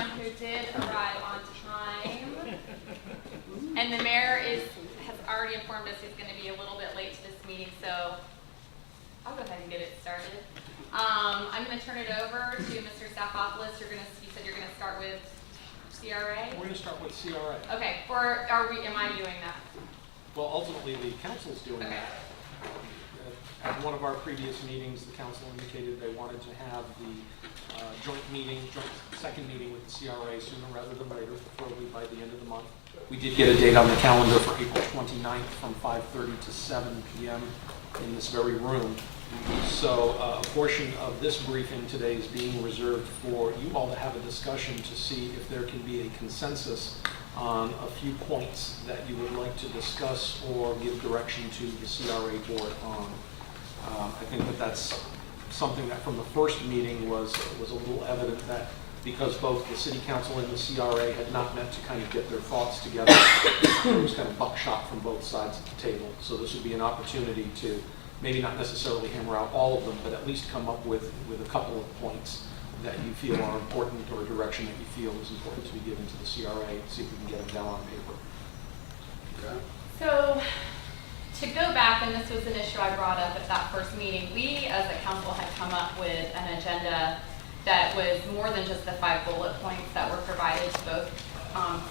everyone who did arrive on time. And the mayor has already informed us he's going to be a little bit late to this meeting, so I'll go ahead and get it started. I'm going to turn it over to Mr. Staphopoulos. You said you're going to start with CRA? We're going to start with CRA. Okay, am I doing that? Well, ultimately, the council's doing that. At one of our previous meetings, the council indicated they wanted to have the joint second meeting with the CRA sooner rather than later, probably by the end of the month. We did get a date on the calendar for April 29th from 5:30 to 7 p.m. in this very room. So a portion of this briefing today is being reserved for you all to have a discussion to see if there can be a consensus on a few points that you would like to discuss or give direction to the CRA board on. I think that's something that from the first meeting was a little evident that because both the city council and the CRA had not met to kind of get their thoughts together, there was kind of buckshot from both sides of the table. So this would be an opportunity to maybe not necessarily hammer out all of them, but at least come up with a couple of points that you feel are important or a direction that you feel is important to be given to the CRA and see if we can get them down on paper. Okay. So, to go back, and this was an issue I brought up at that first meeting, we as a council had come up with an agenda that was more than just the 5 bullet points that were provided to both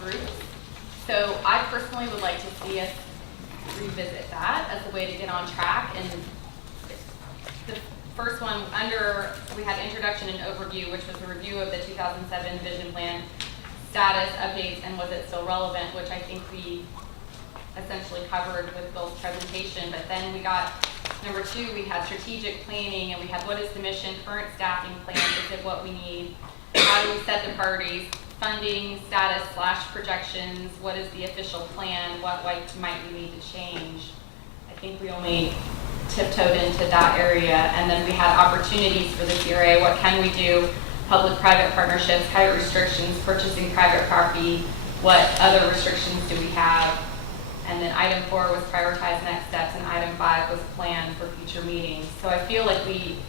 groups. So I personally would like to see us revisit that as a way to get on track. And the first one we had introduction and overview, which was a review of the 2007 vision plan status updates and was it still relevant, which I think we essentially covered with Bill's presentation. But then we got number 2, we had strategic planning, and we had what is the mission, current staffing plan, is it what we need, how do we set the priorities, funding status / projections, what is the official plan, what might we need to change. I think we only tiptoed into that area, and then we had opportunities for the CRA. What can we do? Public-private partnerships, height restrictions, purchasing private property, what other restrictions do we have? And then item 4 was prioritize next steps, and item 5 was plan for future meetings. So I feel like we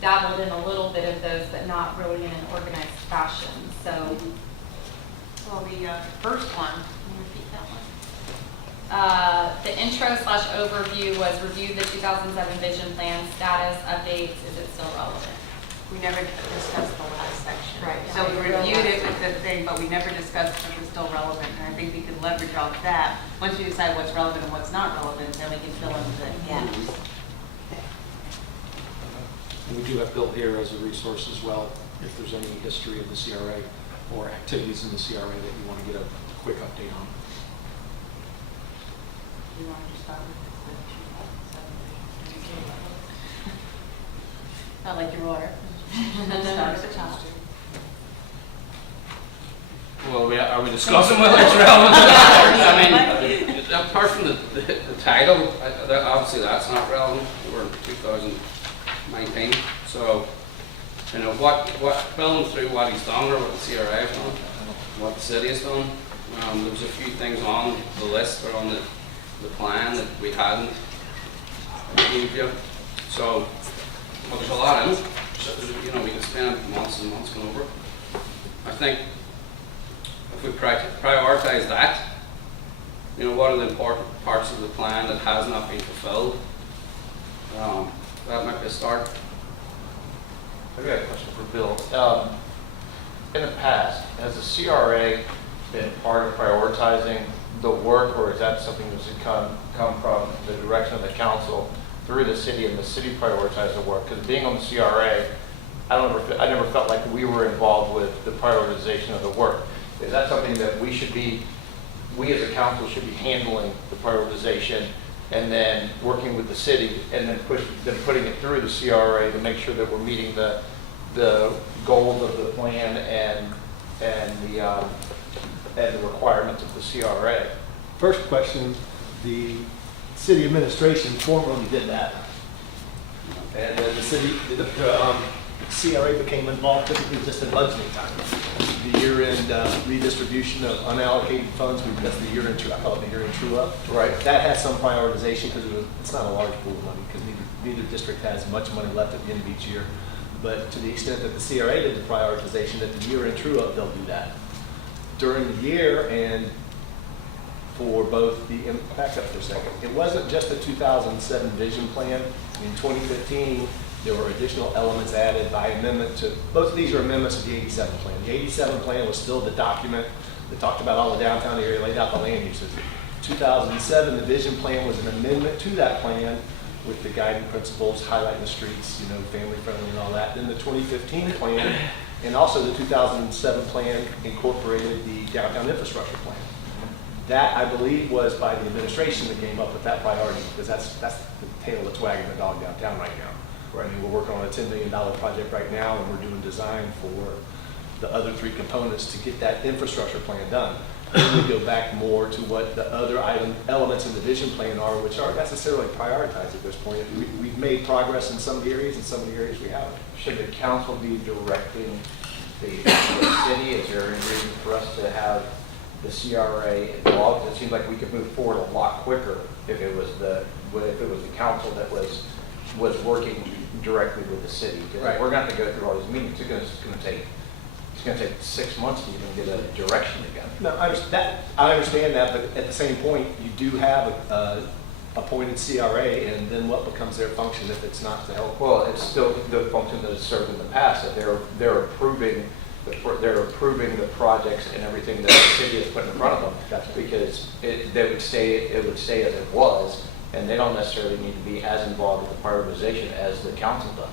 dabbled in a little bit of those, but not really in an organized fashion. So, well, the first one, can you repeat that one? the intro / overview was review the 2007 vision plan status updates. Is it still relevant? We never discussed the last section. Right. So we reviewed it with the thing, but we never discussed if it was still relevant. And I think we can leverage off that. Once we decide what's relevant and what's not relevant, then we can fill in the gaps. And we do have Bill here as a resource as well, if there's any history of the CRA or activities in the CRA that you want to get a quick update on. You want to just start with the 2007? Not like your order. Start at the top. Well, are we discussing whether it's relevant? I mean, apart from the title, obviously that's not relevant. We're in 2019, so you know what filling through what he's done or what the CRA has done, what the city has done. There was a few things on the list or on the plan that we hadn't reviewed yet. So, well, there's a lot in it. You know, we can spend months and months going over it. I think if we prioritize that, you know, what are the important parts of the plan that has not been fulfilled? That might be a start. I've got a question for Bill. In the past, has the CRA been part of prioritizing the work, or is that something that's come from the direction of the council through the city and the city prioritize the work? Because being on the CRA, I never felt like we were involved with the prioritization of the work. Is that something that we as a council should be handling the prioritization and then working with the city and then putting it through the CRA to make sure that we're meeting the goals of the plan and the requirements of the CRA? First question, the city administration formally did that. And then the CRA became involved typically just in budgeting time. The year-end redistribution of unallocated funds, that's the year-end true, I call it the year-end true-up. Right. That has some prioritization because it's not a large pool of money because neither district has much money left at the end of each year. But to the extent that the CRA did the prioritization, at the year-end true-up, they'll do that. During the year, and for both the, back up for a second, it wasn't just the 2007 vision plan. In 2015, there were additional elements added by amendment to, both of these are amendments of the 87 plan. The 87 plan was still the document that talked about all the downtown area, laid out the land uses. 2007, the vision plan was an amendment to that plan with the guiding principles, highlighting the streets, you know, family friendly and all that. Then the 2015 plan and also the 2007 plan incorporated the downtown infrastructure plan. That, I believe, was by the administration that came up with that priority, because that's the tail that's wagging the dog downtown right now. I mean, we're working on a $10 million project right now, and we're doing design for the other three components to get that infrastructure plan done. Then we go back more to what the other elements in the vision plan are, which aren't necessarily prioritized at this point. We've made progress in some areas, and some of the areas we haven't. Should the council be directing the city? Is there any reason for us to have the CRA involved? It seems like we could move forward a lot quicker if it was the council that was working directly with the city. Because Right. if we're going to go through all these meetings, it's going to take 6 months to even get a direction together. No, I understand that, but at the same point, you do have a appointed CRA, and then what becomes their function if it's not to help? Well, it's still the function that has served in the past, that they're approving the projects and everything that the city has put in front of them. Gotcha. Because it would stay as it was, and they don't necessarily need to be as involved with the prioritization as the council does.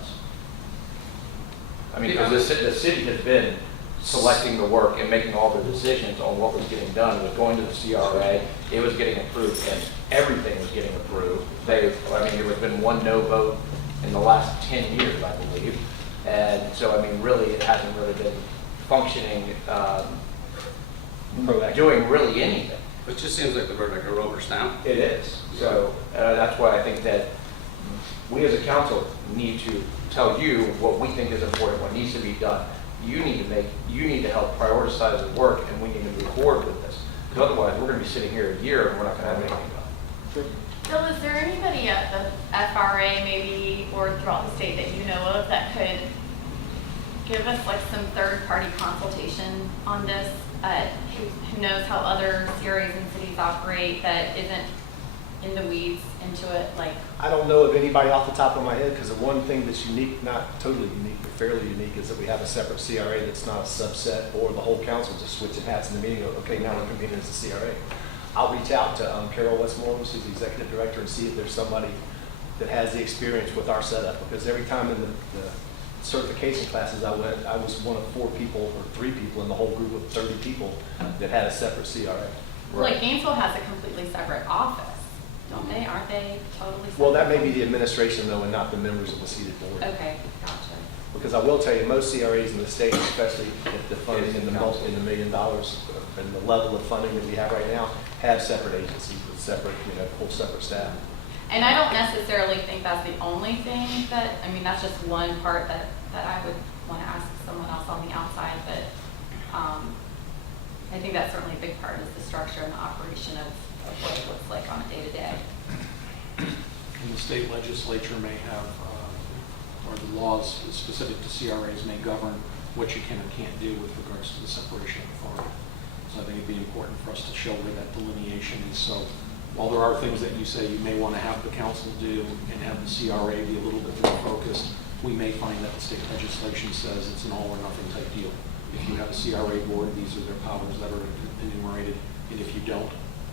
I mean, because the city has been selecting the work and making all the decisions on what was getting done. It was going to the CRA, it was getting approved, and everything was getting approved. There has been one no vote in the last 10 years, I believe. And so, I mean, really, it hasn't really been functioning, doing really anything. It just seems like we're like a rubber stamp. It is. So that's why I think that we as a council need to tell you what we think is important, what needs to be done. You need to help prioritize the work, and we need to move forward with this. Because otherwise, we're going to be sitting here a year and we're not going to have anything done. Bill, is there anybody at the FRA maybe or throughout the state that you know of that could give us like some third-party consultation on this? Who knows how other CRAs and cities operate that isn't in the weeds into it? Like, I don't know of anybody off the top of my head, because the one thing that's unique, not totally unique, but fairly unique, is that we have a separate CRA that's not a subset, or the whole council just switching hats in the meeting. Okay, now we're convening as a CRA. I'll reach out to Carol Westmoreland, who's the executive director, and see if there's somebody that has the experience with our setup. Because every time in the certification classes I went, I was one of 4 people or 3 people in the whole group of 30 people that had a separate CRA. like Gainesville has a completely separate office, don't they? Aren't they totally separate? Well, that may be the administration though, and not the members of the seated board. Okay, gotcha. Because I will tell you, most CRAs in the state, especially if the funding in the $1 million and the level of funding that we have right now, have separate agencies with separate, whole separate staff. And I don't necessarily think that's the only thing that, I mean, that's just one part that I would want to ask someone else on the outside, but I think that's certainly a big part is the structure and the operation of what it looks like on a day-to-day. And the state legislature may have, or the laws specific to CRAs may govern what you can and can't do with regards to the separation of authority. So I think it'd be important for us to show where that delineation is. So while there are things that you say you may want to have the council do and have the CRA be a little bit more focused, we may find that the state legislation says it's an all or nothing type deal. If you have a CRA board, these are their powers that are enumerated, and if you don't,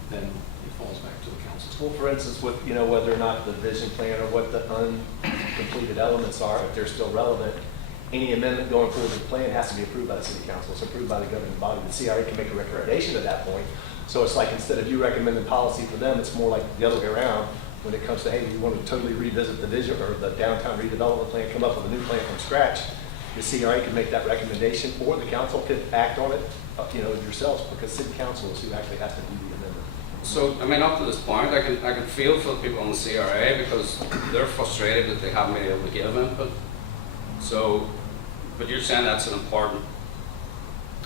then it falls back to the council. Well, for instance, with, whether or not the vision plan or what the uncompleted elements are, if they're still relevant, any amendment going forward to the plan has to be approved by the city council. It's approved by the governing body. The CRA can make a recommendation at that point. So it's like, instead of you recommending policy for them, it's more like the other way around. When it comes to, hey, we want to totally revisit the vision or the downtown redevelopment plan, come up with a new plan from scratch, the CRA can make that recommendation, or the council could act on it, yourselves, because city council is who actually has to do the amendment. So, I mean, up to this point, I can feel for the people on the CRA because they're frustrated that they haven't been able to give input. So, but you're saying that's an important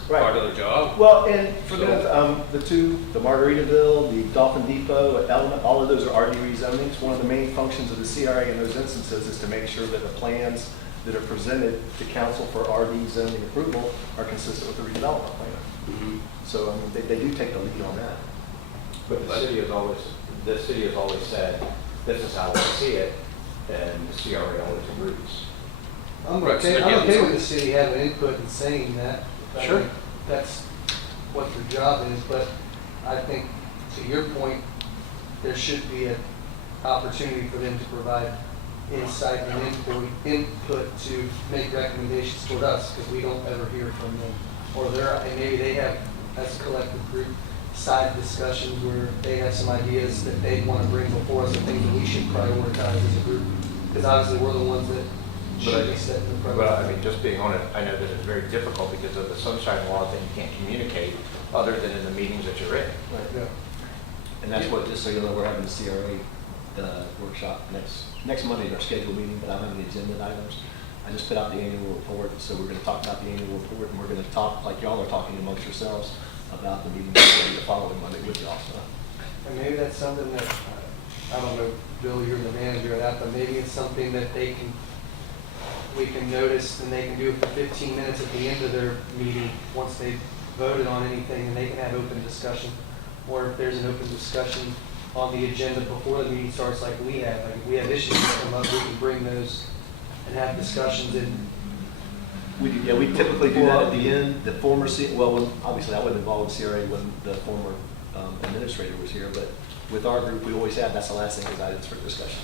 part of the job? Well, and for So- the two, the Margaritaville, the Dolphin Depot, Element, all of those are RD rezonings. One of the main functions of the CRA in those instances is to make sure that the plans that are presented to council for RD zoning approval are consistent with the redevelopment plan. Mhm. So, I mean, they do take the lead on that. But the city has always said, this is how we see it, and the CRA always agrees. I'm Right, okay, so I'm yeah, okay so- with the city having input and saying that. I Sure. think That's what their job is, but I think, to your point, there should be an opportunity for them to provide insight and input to make recommendations toward us, because we don't ever hear from them. Or and maybe they have, as a collective group, side discussions where they have some ideas that they want to bring before us, and things that we should prioritize as a group. Because obviously, we're the ones that should be setting the But priority. I mean, just being on it, I know that it's very difficult because of the sunshine law that you can't communicate other than in the meetings that you're in. Yeah. And that's what, just so you know, we're having the CRA workshop next Monday in our scheduled meeting, but I'm having the agenda items. I just put out the annual report, so we're gonna talk about the annual report, and we're gonna talk, like y'all are talking amongst yourselves, about the meeting that's gonna be the following Monday with y'all, so. And maybe that's something that, I don't know, Bill, you're the manager of that, but maybe it's something that we can notice and they can do it for 15 minutes at the end of their meeting, once they've voted on anything, and they can have open discussion. Or if there's an open discussion on the agenda before the meeting starts, like we have, like if we have issues that come up, we can bring those and have discussions and. We typically do that at the end, the former, obviously I wasn't involved in CRA when the former administrator was here, but with our group, we always have, that's the last thing is items for discussion.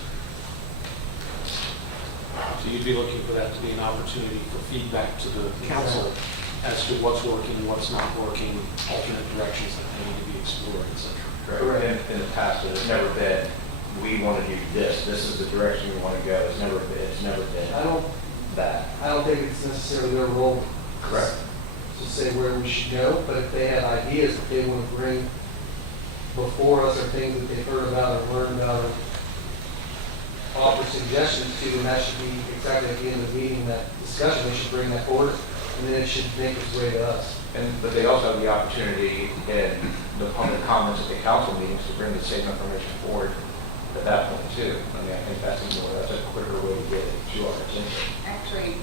So you'd be looking for that to be an opportunity for feedback to the council as to what's working, what's not working, alternate directions that they need to be explored, et cetera. Correct. In the past, it's never been, we want to do this is the direction we want to go. It's never been I don't think it's necessarily their role. Correct. To say where we should go, but if they have ideas that they want to bring before us, or things that they've heard about or learned about, or offer suggestions to, then that should be exactly at the end of the meeting, that discussion, they should bring that forward, and then it should make its way to us. But they also have the opportunity in the public comments at the council meetings to bring the same information forward at that point too. I mean, I think that's a quicker way to get it to our attention. Actually,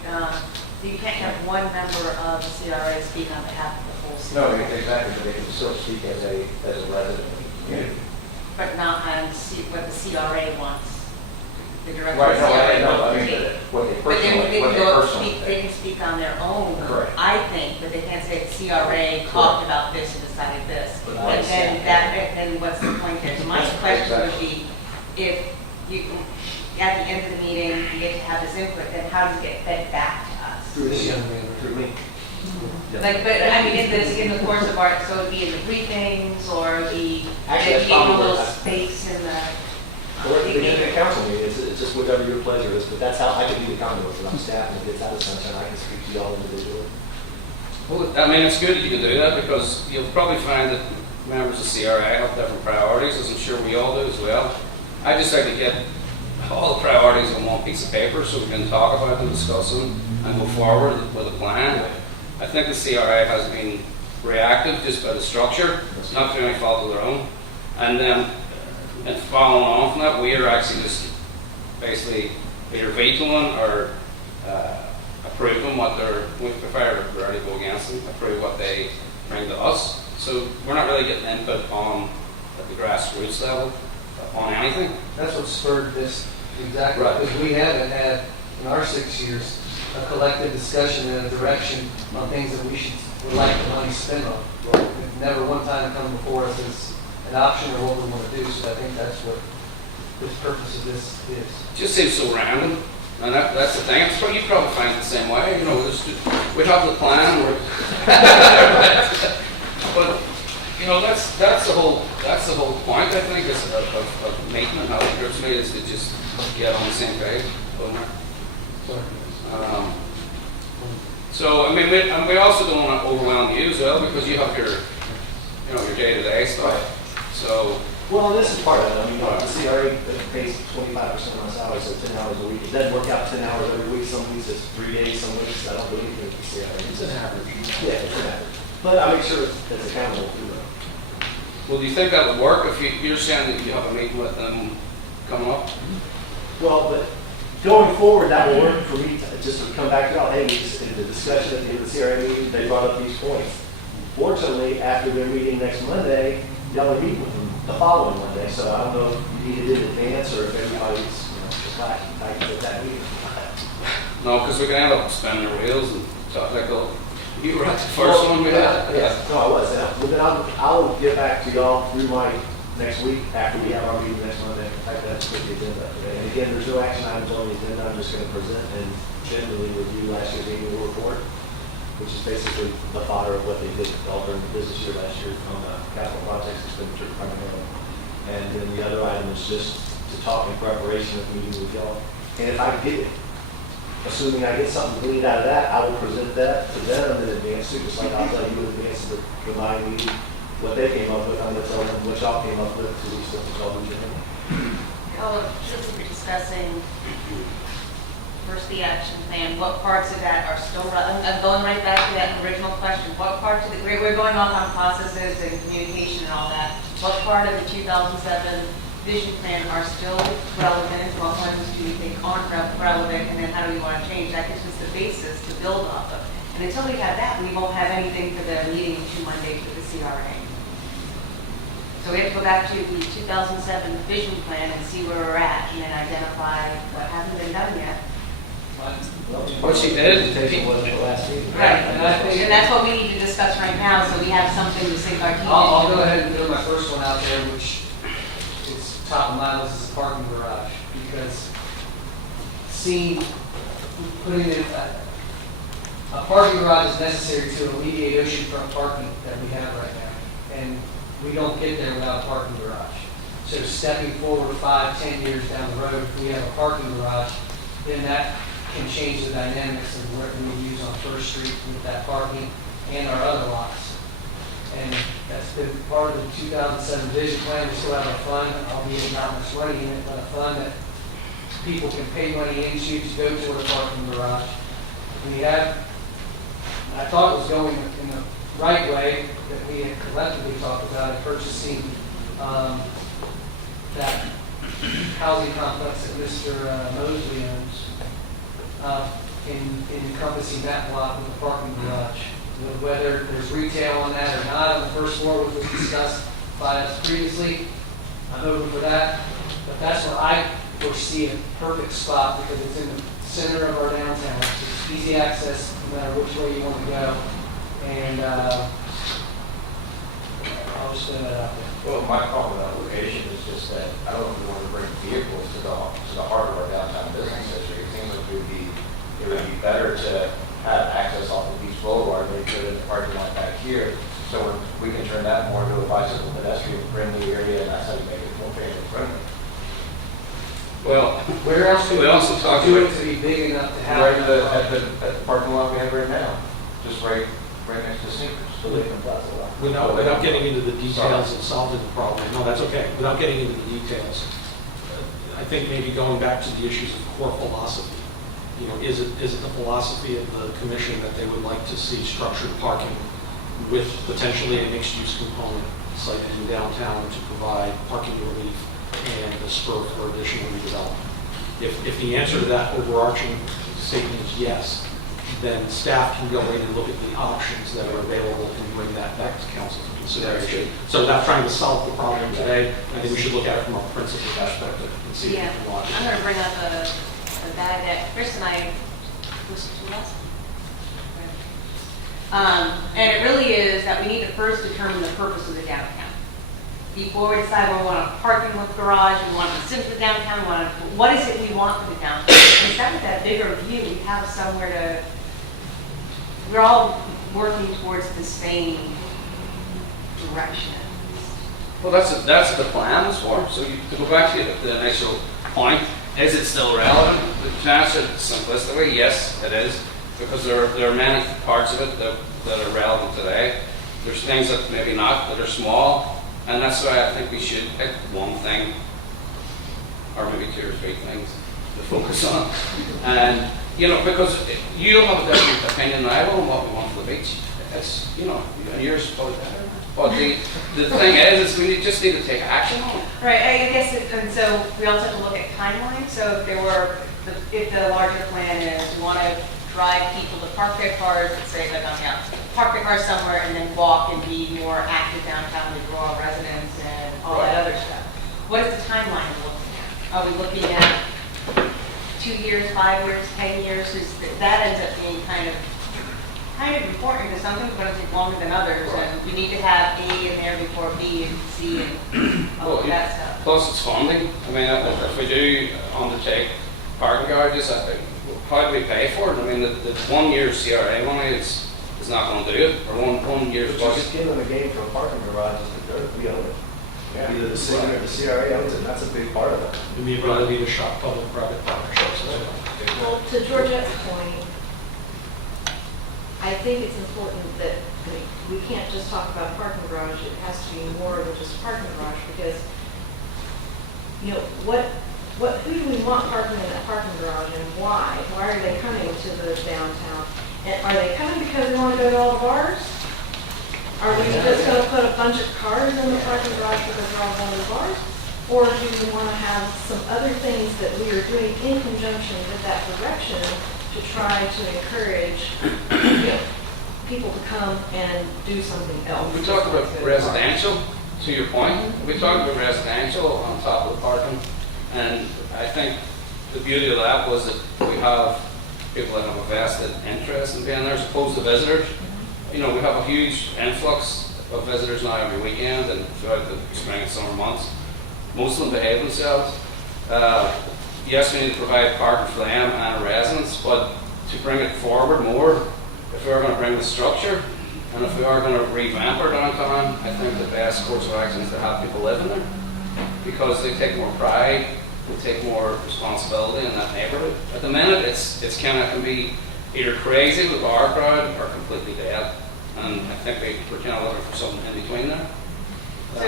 you can't have one member of the CRA speak on behalf of the whole city. No, exactly, but they can still speak as a resident of the community. But not on what the CRA wants. The director Right, of no, CRA. I know, I mean, Okay. what they But then they what can they go personally speak, think. they can speak on their own, Correct. I think, but they can't say the CRA talked about this and decided this. Right. And then what's the point there? So my question would be, if you, at the end of the meeting, you get to have this input, then how does it get fed back to us? Through This me. young man. Through me. Yeah. Like, but I mean, in the course of our, so it'd be in the briefings or Actually, that's giving a probably little where space in the. Or at the beginning of the council meeting, it's just whatever your pleasure is, but that's how I can be the conduit for our staff, and if it's out of sunshine, I can speak to y'all individually. Well, I mean, it's good that you can do that because you'll probably find that members of CRA have different priorities, as I'm sure we all do as well. I just like to get all the priorities on one piece of paper so we can talk about them, discuss them, and move forward with a plan. I think the CRA has been reactive just by the structure, not through any fault of their own. And then, and following on from that, we are actually just basically either vetoing or approving what we prefer to rarely go against them, approve what they bring to us. So we're not really getting input on at the grassroots level on anything. That's what spurred this exactly, Right. because we haven't had, in our 6 years, a collective discussion and a direction on things that would like the money spent on. We've never one time come before us as an option or what we want to do, so I think that's what the purpose of this is. It just seems so random. And that's the thing. It's probably, you probably find it the same way. You know, we have the plan. But you know, that's the whole point. I think is of making and how it grips me is to just get on the same page. So I mean, we also don't want to overwhelm you as well because you have your day-to-day stuff. So. Well, this is part of it. I mean, the CRA pays 25% of my salary, so 10 hours a week. It doesn't work out 10 hours every week. Some weeks it's 3 days, some weeks I don't believe in the CRA. It's an average. Yeah, it's an average. But I make sure it's accountable to them. Well, do you think that would work if you're saying that you have a meeting with them coming up? Well, but going forward, that will work for me to just to come back to y'all, hey, in the discussion at the end of the CRA meeting, they brought up these points. Fortunately, after their meeting next Monday, y'all are meeting with them the following Monday, so I don't know if you need it in advance or if everybody's, just lacking tight at that meeting. No, because we're gonna end up spinning our wheels and talk like, oh, you were at the first one we had. Yeah, no, I was. Well, then I'll get back to y'all through my next week after we have our meeting next Monday. Type that to the agenda. And again, there's no action items on the agenda. I'm just going to present and generally review last year's annual report, which is basically the fodder of what they did all during the business year last year on capital projects expenditure primarily. And then the other item is just to talk in preparation of meeting with y'all. And if I get it, assuming I get something gleaned out of that, I will present that to them in advance too, just like I'll tell you in advance of the combined meeting, what they came up with, I'm gonna tell them what y'all came up with to the extent that y'all do generally. Oh, just we're discussing first the action plan, what parts of that are still relevant? I'm going right back to that original question. What parts of the, we're going off on processes and communication and all that. What part of the 2007 vision plan are still relevant? What ones do you think aren't relevant? And then how do we want to change? That gives us the basis to build off of. And until we have that, we won't have anything for the meeting 2 Mondays with the CRA. So we have to go back to the 2007 vision plan and see where we're at, and then identify what hasn't been done yet. What she did. Presentation wasn't the last meeting. Right, and that's what we need to discuss right now, so we have something to sink our teeth into. I'll go ahead and throw my first one out there, which is top of my list, is a parking garage. Because putting in a parking garage is necessary to alleviate oceanfront parking that we have right now. And we don't get there without a parking garage. So stepping forward 5-10 years down the road, if we have a parking garage, then that can change the dynamics of what we use on First Street with that parking and our other lots. And that's been part of the 2007 vision plan. We still have a fund, albeit not much money in it, but a fund that people can pay money into to go to a parking garage. We have, I thought it was going in the right way that we had collectively talked about purchasing that housing complex that Mr. Mosley owns, encompassing that block with a parking garage. Whether there's retail on that or not on the first floor, which was discussed by us previously, I'm open for that. But that's where I foresee a perfect spot because it's in the center of our downtown. It's easy access no matter which way you want to go. And I'll just throw that out there. Well, my problem with that location is just that I don't know if we want to bring vehicles to the heart of our downtown business district. It seems like it would be better to have access off of Beach Boulevard, maybe put in the parking lot back here, so we can turn that more into a bicycle pedestrian friendly area, and that's how you make it more family friendly. Well, Where else we also talked do about, it to be big enough to have? Right at the parking lot we have right now, just right next to Snickers. Without getting into the details of solving the problem, no, that's okay. Without getting into the details, I think maybe going back to the issues of core philosophy. You know, is it the philosophy of the commission that they would like to see structured parking with potentially a mixed-use component sited in downtown to provide parking relief and a spur for additional redevelopment? If the answer to that overarching statement is yes, then staff can go in and look at the options that are available and bring that back to council for consideration. So without trying to solve the problem today, I think we should look at it from a principal perspective and see if we can watch it. I'm going to bring up a bag that Chris and I listened to last time. And it really is that we need to first determine the purpose of the downtown. Before we decide we want a parking with garage, we want to sit for the downtown, what is it we want for the downtown? Instead of that bigger view, we have somewhere to, we're all working towards the same direction. well, that's the plan is for. So to go back to the initial point, is it still relevant? To answer it simplistically, yes, it is, because there are many parts of it that are relevant today. There's things that maybe not, that are small, and that's why I think we should pick one thing, or maybe 2 or 3 things to focus on. And, you know, because you'll have a different opinion than I will on what we want for the beach. It's, you know, and yours is probably better. But the thing is we just need to take action on it. Right, I guess, and so we also have to look at timeline. So if there were if the larger plan is you want to drive people to park their cars, let's say like downtown, park their cars somewhere and then walk and be more active downtown to draw residents and all that other stuff. What is the timeline we're looking at? Are we looking at 2 years, 5 years, 10 years? That ends up being kind of important because some things are going to take longer than others, and we need to have A in there before B and C and all of that stuff. Plus it's funding. I mean, if we do undertake parking garages, how do we pay for it? I mean, the 1 year CRA money is not going to do it, or one year's But you're budget. skin in the game for a parking garage is the dirt, we own it. Either the city or the CRA owns it, and that's a big part of it. And the ability to shop public-private partnerships as well. Well, to Georgette's point, I think it's important that we can't just talk about a parking garage. It has to be more than just a parking garage because, you know, who do we want parking in that parking garage and why? Why are they coming to the downtown? And are they coming because they want to go to all the bars? Are we just going to put a bunch of cars in the parking garage because they're all going to the bars? Or do we want to have some other things that we are doing in conjunction with that direction to try to encourage, you know, people to come and do something else? We talk about residential, to your point. We talk about residential on top of the parking, and I think the beauty of that was that we have people that have a vested interest in being there as opposed to visitors. You know, we have a huge influx of visitors now every weekend and throughout the spring and summer months. Most of them behave themselves. Yes, we need to provide parking for them and residents, but to bring it forward more, if we are going to bring the structure and if we are going to revamp our downtown, I think the best course of action is to have people living there because they take more pride, they take more responsibility in that neighborhood. At the minute, it's kind of can be either crazy with our crowd or completely dead, and I think we're kind of looking for something in between there. So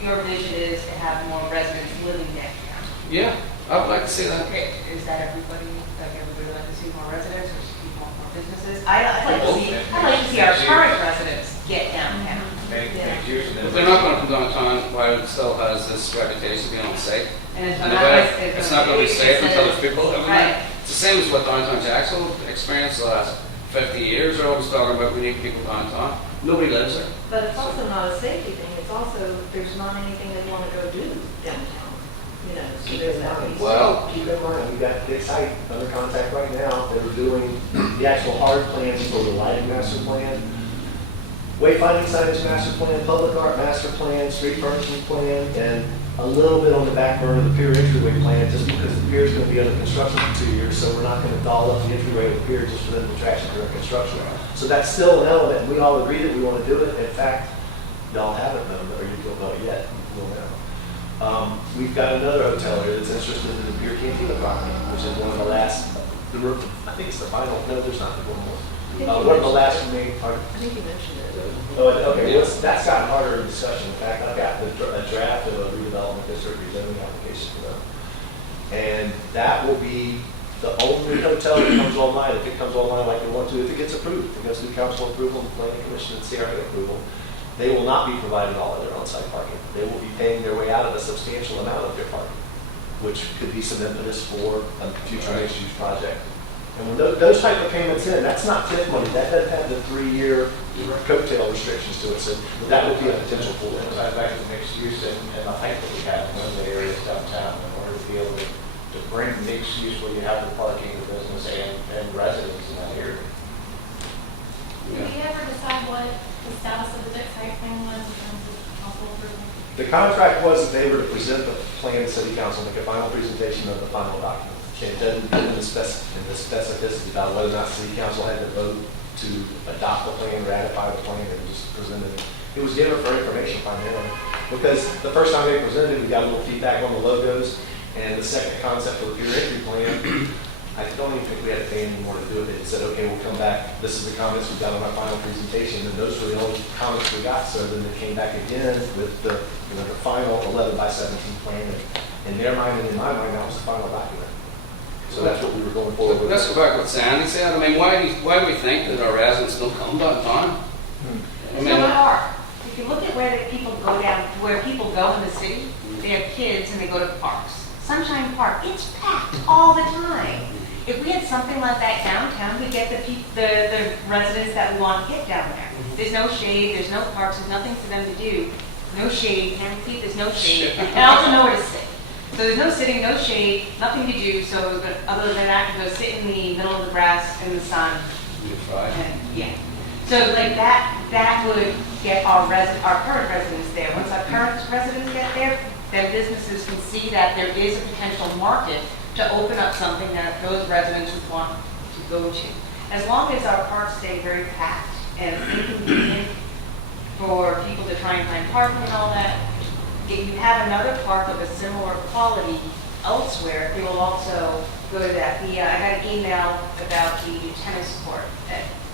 your vision is to have more residents living downtown. Yeah, I would like to see that. Okay, is that everybody? Like everybody would like to see more residents or see more businesses? I'd like to see our current residents get downtown. If they're not going to come downtown, why it still has this reputation of being unsafe? And It's not going to be safe until there's people living there. Right. It's the same as what downtown Jacksonville experienced the last 50 years. They're always talking about we need people downtown. Nobody lives there. But it's also not a safety thing, it's also, there's not anything they want to go do downtown, you know, so there's that piece. Well, keep in mind, we got this site under contract right now, they were doing the actual hard plans for the lighting master plan, wayfinding signage master plan, public art master plan, street furnishing plan, and a little bit on the back burner of the pier entryway plan, just because the pier is going to be under construction for 2 years, so we're not going to doll up the entryway of the pier just for them to traction during construction. So that's still an element, and we all agree that we want to do it. In fact, y'all haven't known, or you don't know it yet, you will now. We've got another hotel here that's interested in the Pier Cantina property, which is one of the last, I think it's the final, no, there's not one more. One of the last remaining part. I think you mentioned it. Oh, okay, well, that's gotten harder in discussion. In fact, I've got a draft of a redevelopment district rezoning application for them. And that will be the only hotel that comes online, if it comes online like they want to, if it gets approved, if it goes through council approval, the planning commission and CRA approval, they will not be providing all of their on-site parking. They will be paying their way out of a substantial amount of their parking, which could be some impetus for a future mixed-use project. And when those type of payments in, that's not TIF money, that doesn't have the 3-year coattail restrictions to it, so that would be a potential pool. I'd like to mixed use and the height that we have in one of the areas downtown in order to be able to bring mixed use where you have the parking, the business, and residents in that area. Did we ever decide what the status of the Dick site thing was in terms of council approval? The contract was that they were to present the plan to city council, make a final presentation of the final document. It doesn't get in the specificity about whether or not city council had to vote to adopt the plan, ratify the plan, and just presented it. It was given for information primarily, because the first time they presented it, we got a little feedback on the logos, and the second concept for the peer entry plan, I don't even think we had to pay any more to do it. They said, okay, we'll come back, this is the comments we got on our final presentation, and those were the only comments we got, so then they came back again with the final 11 by 17 plan, and in their mind and in my mind, that was the final document. So that's what we were going forward with. Let's go back to what Sandy said. I mean, why do we think that our residents don't come downtown? I It's mean, not hard. If you look at where the people go down, where people go in the city, they have kids and they go to parks. Sunshine Park, it's packed all the time. If we had something like that downtown, we'd get the residents that we want to get down there. There's no shade, there's no parks, there's nothing for them to do. No shade, 10 feet, there's no shade, and also nowhere to sit. So there's no sitting, no shade, nothing to do, so other than that, to go sit in the middle of the grass in the sun. And, yeah. So like that would get our current residents there. Once our current residents get there, then businesses can see that there is a potential market to open up something that those residents would want to go to. As long as our parks stay very packed and inconvenient for people to try and find parking and all that, if you have another park of a similar quality elsewhere, it will also go to that. I got an email about the tennis court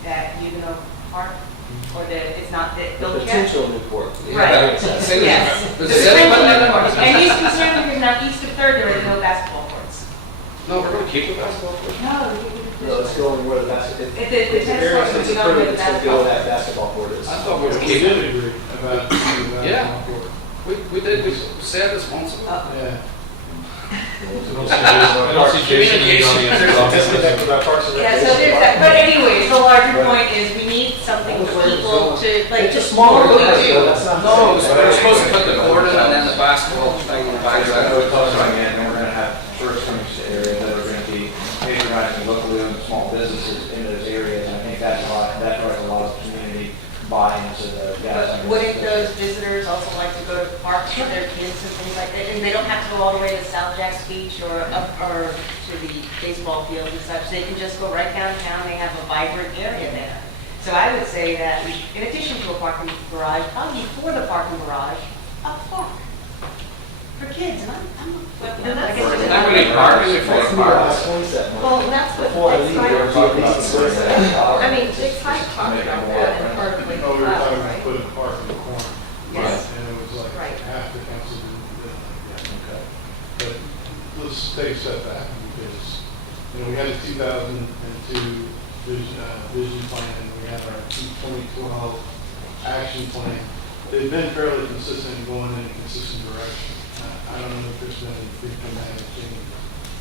at Huguenot Park, or it's not built yet. Potential new port. Right, yes. The potential court. And he's concerned because now east of Third, there are no basketball courts. No, we're gonna keep the basketball court. No, it's going where the basketball. If the tennis court would be going where the basketball. That basketball court is. I thought we were We keeping did it. agree about the Yeah. basketball court. We did, we said this once ago. Yeah. Yeah, so there's that, but anyways, the larger point is we need something for people to, like, It's a just smaller normally building, do. that's not. No, we're supposed to put the court in and then the basketball thing on the back I know we're side. talking again, and we're gonna have first coming to areas that are gonna be patronizing locally owned small businesses in those areas, and I think that drives a lot of community buy-in to the gas. But wouldn't those visitors also like to go to the parks with their kids and things like that? And they don't have to go all the way to South Jack's Beach or to the baseball field and such. They can just go right downtown. They have a vibrant area there. So I would say that in addition to a parking garage, probably for the parking garage, a park for kids. And I guess it's Not really parking before That's the the park. last concept. Well, that's what, Before I that's leave, why we're talking about square set. I mean, they tried to talk about that in part of Lake Oh, we were talking Plaza, about right? putting a park in the corner. Yes. And it was like Right. half the council didn't like that. But let's take a step back because, we had a 2002 vision plan, we had our 2012 action plan. They've been fairly consistent in going in a consistent direction. I don't know if there's been any big dramatic change.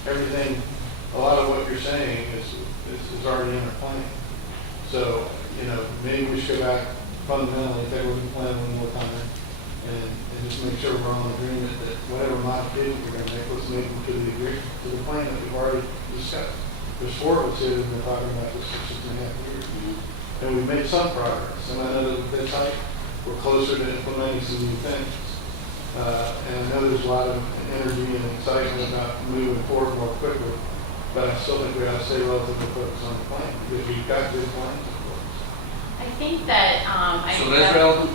Everything, a lot of what you're saying is already in our plan. So, maybe we should go back fundamentally, take a look at the plan one more time and just make sure we're on agreement that whatever modifications we're gonna make, let's make them to the plan that we've already discussed. There's 4 of us here that have been talking about this for 6.5 years. And we've made some progress. And I know that with this site, we're closer to implementing some new things. And I know there's a lot of energy and excitement about moving forward more quickly, but I still think we ought to stay relatively focused on the plan, because we've got good plans. I think that, So that's relevant?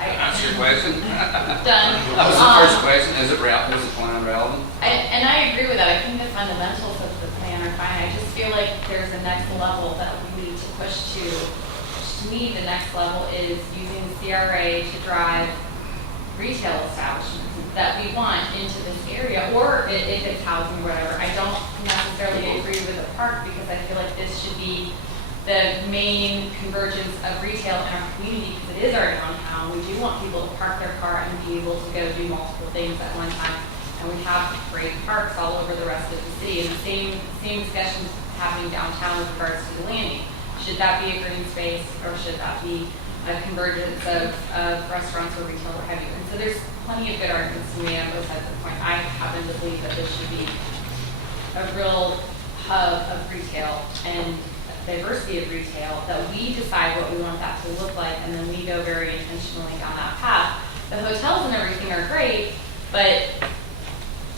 Answer your question? Done. That was the first question, is it relevant, is the plan relevant? And I agree with that. I think the fundamentals of the plan are fine. I just feel like there's a next level that we need to push to. To me, the next level is using the CRA to drive retail establishments that we want into this area, or if it's housing or whatever. I don't necessarily agree with the park because I feel like this should be the main convergence of retail in our community because it is our downtown. We do want people to park their car and be able to go do multiple things at one time. And we have great parks all over the rest of the city. And the same discussions happening downtown with regards to the landing. Should that be a green space or should that be a convergence of restaurants or retail or heavier? And so there's plenty of good arguments to me on both sides of the point. I happen to believe that this should be a real hub of retail and diversity of retail, that we decide what we want that to look like, and then we go very intentionally down that path. The hotels and everything are great, but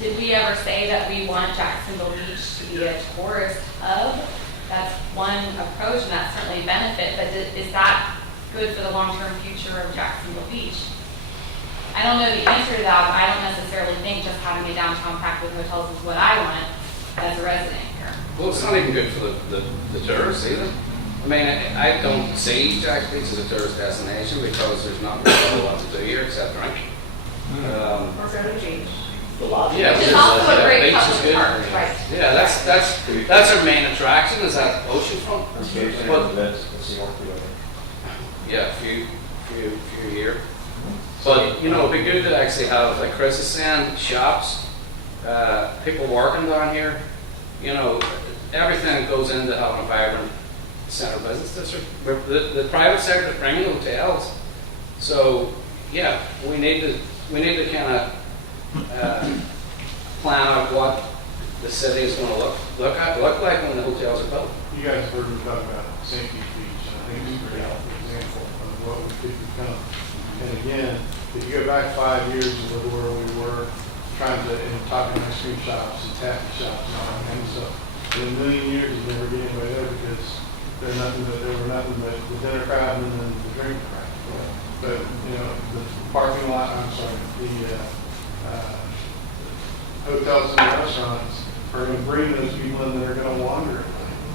did we ever say that we want Jacksonville Beach to be a tourist hub? That's one approach, and that's certainly a benefit, but is that good for the long-term future of Jacksonville Beach? I don't know the answer to that, but I don't necessarily think just having a downtown packed with hotels is what I want as a resident here. Well, it's not even good for the tourists either. I mean, I don't see Jack Beach as a tourist destination because there's not really a lot to do here except drink. Or go to the beach. Yeah, It's also a great beach is public good. park, right? Yeah, that's our main attraction is that oceanfront. But yeah, a few here. But it'd be good to actually have, like Chris is saying, shops people working down here, you know, everything that goes into having a vibrant center business district. The private sector is bringing hotels, so yeah, we need to kind of plan out what the city is going to look like when the hotels are built. You guys heard me talk about St. Pete Beach, and I think it's a pretty helpful example of what we could become. And again, if you go back 5 years and look where we were trying to, and talking ice cream shops and taffy shops and all that kind of stuff, in a million years, you never get anybody there because there were nothing but the dinner crowd and then the drink crowd. But, you know, the parking lot, the hotels and restaurants are going to bring those people in that are going to wander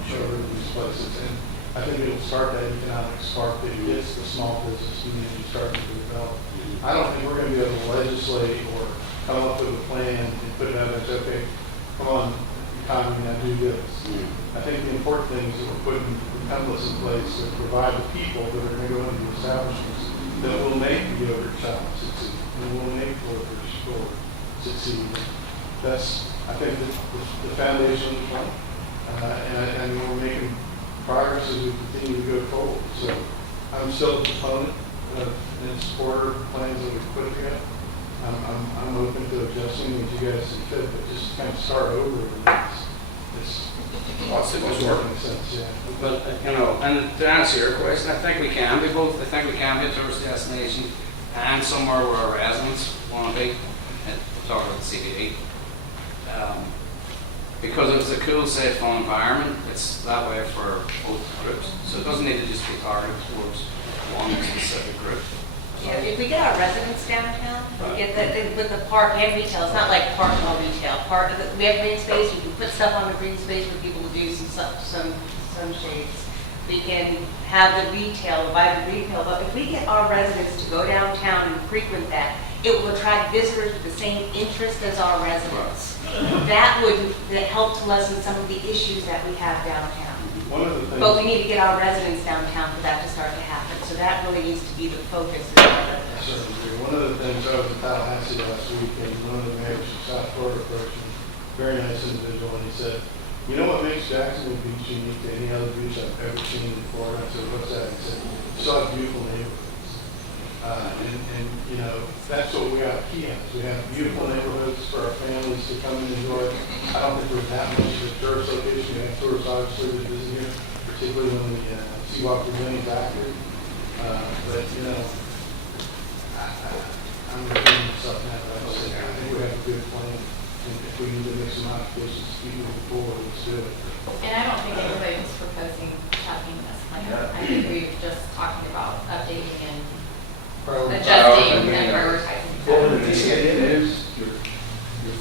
over these places. And I think it'll start that economic spark that gets the small business community starting to develop. I don't think we're going to be able to legislate or come up with a plan and put it out and say, okay, come on, economy, now do this. I think the important thing is that we're putting the templates in place to provide the people that are going to go into the establishments that will make the yogurt shop succeed and will make the liquor store succeed. That's, I think, the foundation of the plan. And we're making progress as we continue to go forward. So I'm still a proponent and supporter of plans that we've put together. I'm open to adjusting as you guys see fit, but just kind of start over. Lots of much work. Makes sense, yeah. But, you know, and to answer your question, I think we can be both. I think we can be a tourist destination and somewhere where our residents want to be. Talking about the CBD. Because it's a cool, safe, fun environment, it's that way for both groups. So it doesn't need to just be targeted towards one specific group. Yeah, if we get our residents downtown, we get with the park and retail, it's not like park and all retail. We have green space, we can put stuff on the green space for people to do some shades. We can have the retail, the vibrant retail, but if we get our residents to go downtown and frequent that, it will attract visitors with the same interest as our residents. That would help to lessen some of the issues that we have downtown. One of the things. But we need to get our residents downtown for that to start to happen. So that really needs to be the focus of our residents. Certainly agree. One of the things I was in Tallahassee last week, and one of the mayors from South Florida approached me, very nice individual, and he said, you know what makes Jacksonville Beach unique to any other beach I've ever seen in Florida? I said, what's that? He said, you still have beautiful neighborhoods. And you know, that's what we have key on. We have beautiful neighborhoods for our families to come and enjoy. I don't think there's that much of a tourist location. We have tourists obviously that visit here, particularly when the Seawalker Million's active. But you know, I'm repeating myself now, but I think we have a good plan. And if we need to make some modifications to keep moving forward, let's do it. And I don't think anybody was proposing checking this plan. I think we were just talking about updating and adjusting and prioritizing. Well, the idea is your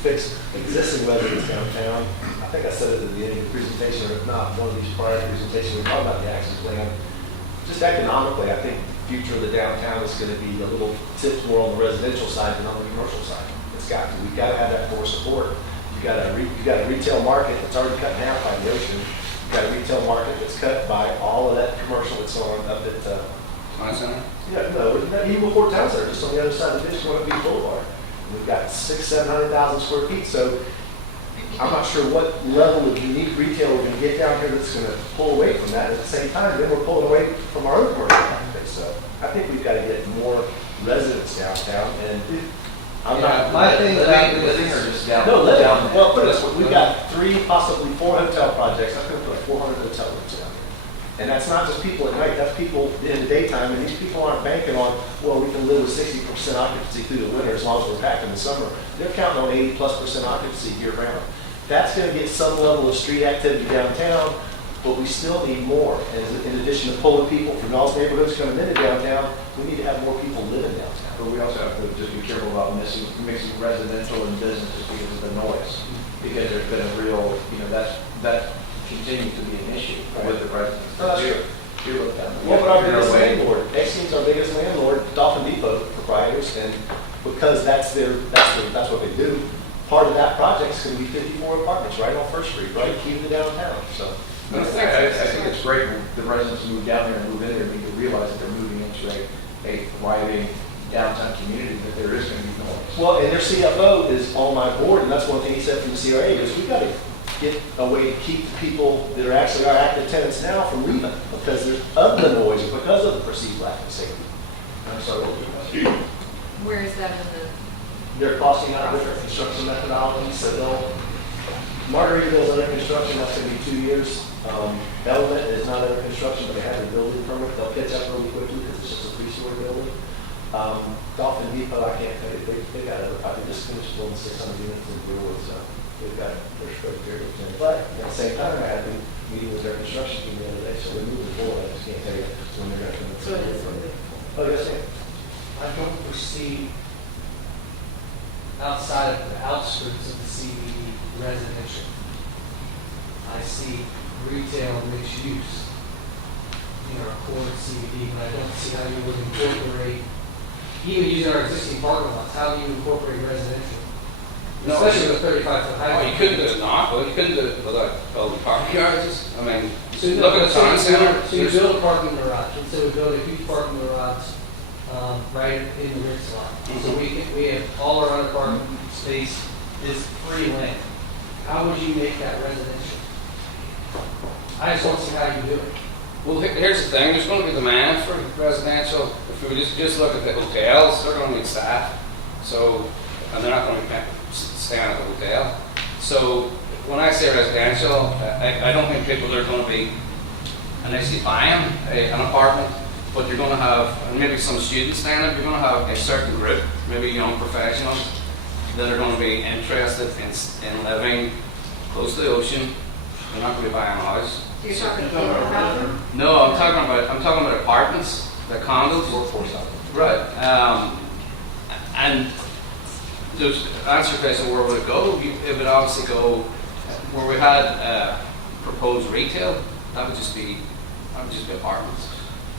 fixed existing residents downtown. I think I said it at the end of the presentation, or if not, one of these prior presentations, we talked about the action plan. Just economically, I think the future of the downtown is going to be a little tipped more on the residential side than on the commercial side. It's got to. We've got to have that core support. You got a retail market that's already cut in half by the ocean. You've got a retail market that's cut by all of that commercial that's on up at Town Center? yeah, no, even before Town Center, just on the other side of the ditch, going up Beach Boulevard. And we've got 600,000-700,000 square feet. So I'm not sure what level of unique retail we're going to get down here that's going to pull away from that. At the same time, then we're pulling away from our own commercial market. So I think we've got to get more residents downtown. And I'm not. My thing about living or just down? No, living. Down Well, put it this way, we've got 3, possibly 4 hotel projects. That's going to put like 400 hotel rooms down here. And that's not just people at night, that's people in the daytime, and these people aren't banking on, well, we can live with 60% occupancy through the winter as long as we're packed in the summer. They're counting on 80+% occupancy year round. That's going to get some level of street activity downtown, but we still need more. And in addition to pulling people from all neighborhoods coming into downtown, we need to have more people living downtown. But we also have to just be careful about mixing residential and businesses because of the noise. Because there's been a real, you know, that continues to be an issue with the residents. That's true. You look down. What would our biggest landlord? Exing's our biggest landlord, Dolphin Depot proprietors, and because that's what they do. Part of that project is going to be 54 apartments right on First Street, right key to the downtown. So. I think it's great when the residents move down there and move in there, and you realize that they're moving into a thriving downtown community that there is going to be noise. Well, and their CFO is on my board, and that's one thing he said from the CRA, is we gotta get a way to keep the people that are actually our active tenants now from leaving, because of the noise, or because of the perceived lack of safety. I'm sorry, what was your question? Where is that in the? They're costing out different construction methodologies, so Margaritaville's under construction, that's gonna be 2 years. Element is not under construction, but they have a building permit, they'll pitch up really quickly, because it's just a 3-story building. Dolphin Depot, I can't tell you, they got they just finished building 600 units in Brewer, so they've got their short period of time. But at the same time, I had a meeting with their construction team the other day, so they're moving forward, I just can't tell you when they're gonna come in. So it is moving. Oh, yes, ma'am. I don't foresee outside of the outskirts of the CBD residential. I see retail mixed use in our core CBD, but I don't see how you would incorporate, even using our existing parking lots, how do you incorporate residential? No, Especially with 35-foot Oh, high. you couldn't do it not, well, you couldn't do it without building parking garages. I mean, So you look at the so town you center. build- So you build a parking garage, and so we build a huge parking garage, right in the rinse lot. So we have all our other parking space is free land. How would you make that residential? I just don't see how you do it. Well, here's the thing, there's gonna be demand for residential. If we just look at the hotels, they're gonna need staff. So, and they're not gonna be staying at the hotel. So, when I say residential, I don't think people are gonna be initially buying an apartment, but you're gonna have, and maybe some students staying there, you're gonna have a certain group, maybe young professionals, that are gonna be interested in living close to the ocean. They're not gonna be buying a house. You're talking about housing? No, I'm talking about apartments, the condos. Workforce out Right. And just to answer your question, where would it go? It would obviously go where we had proposed retail. That would just be apartments.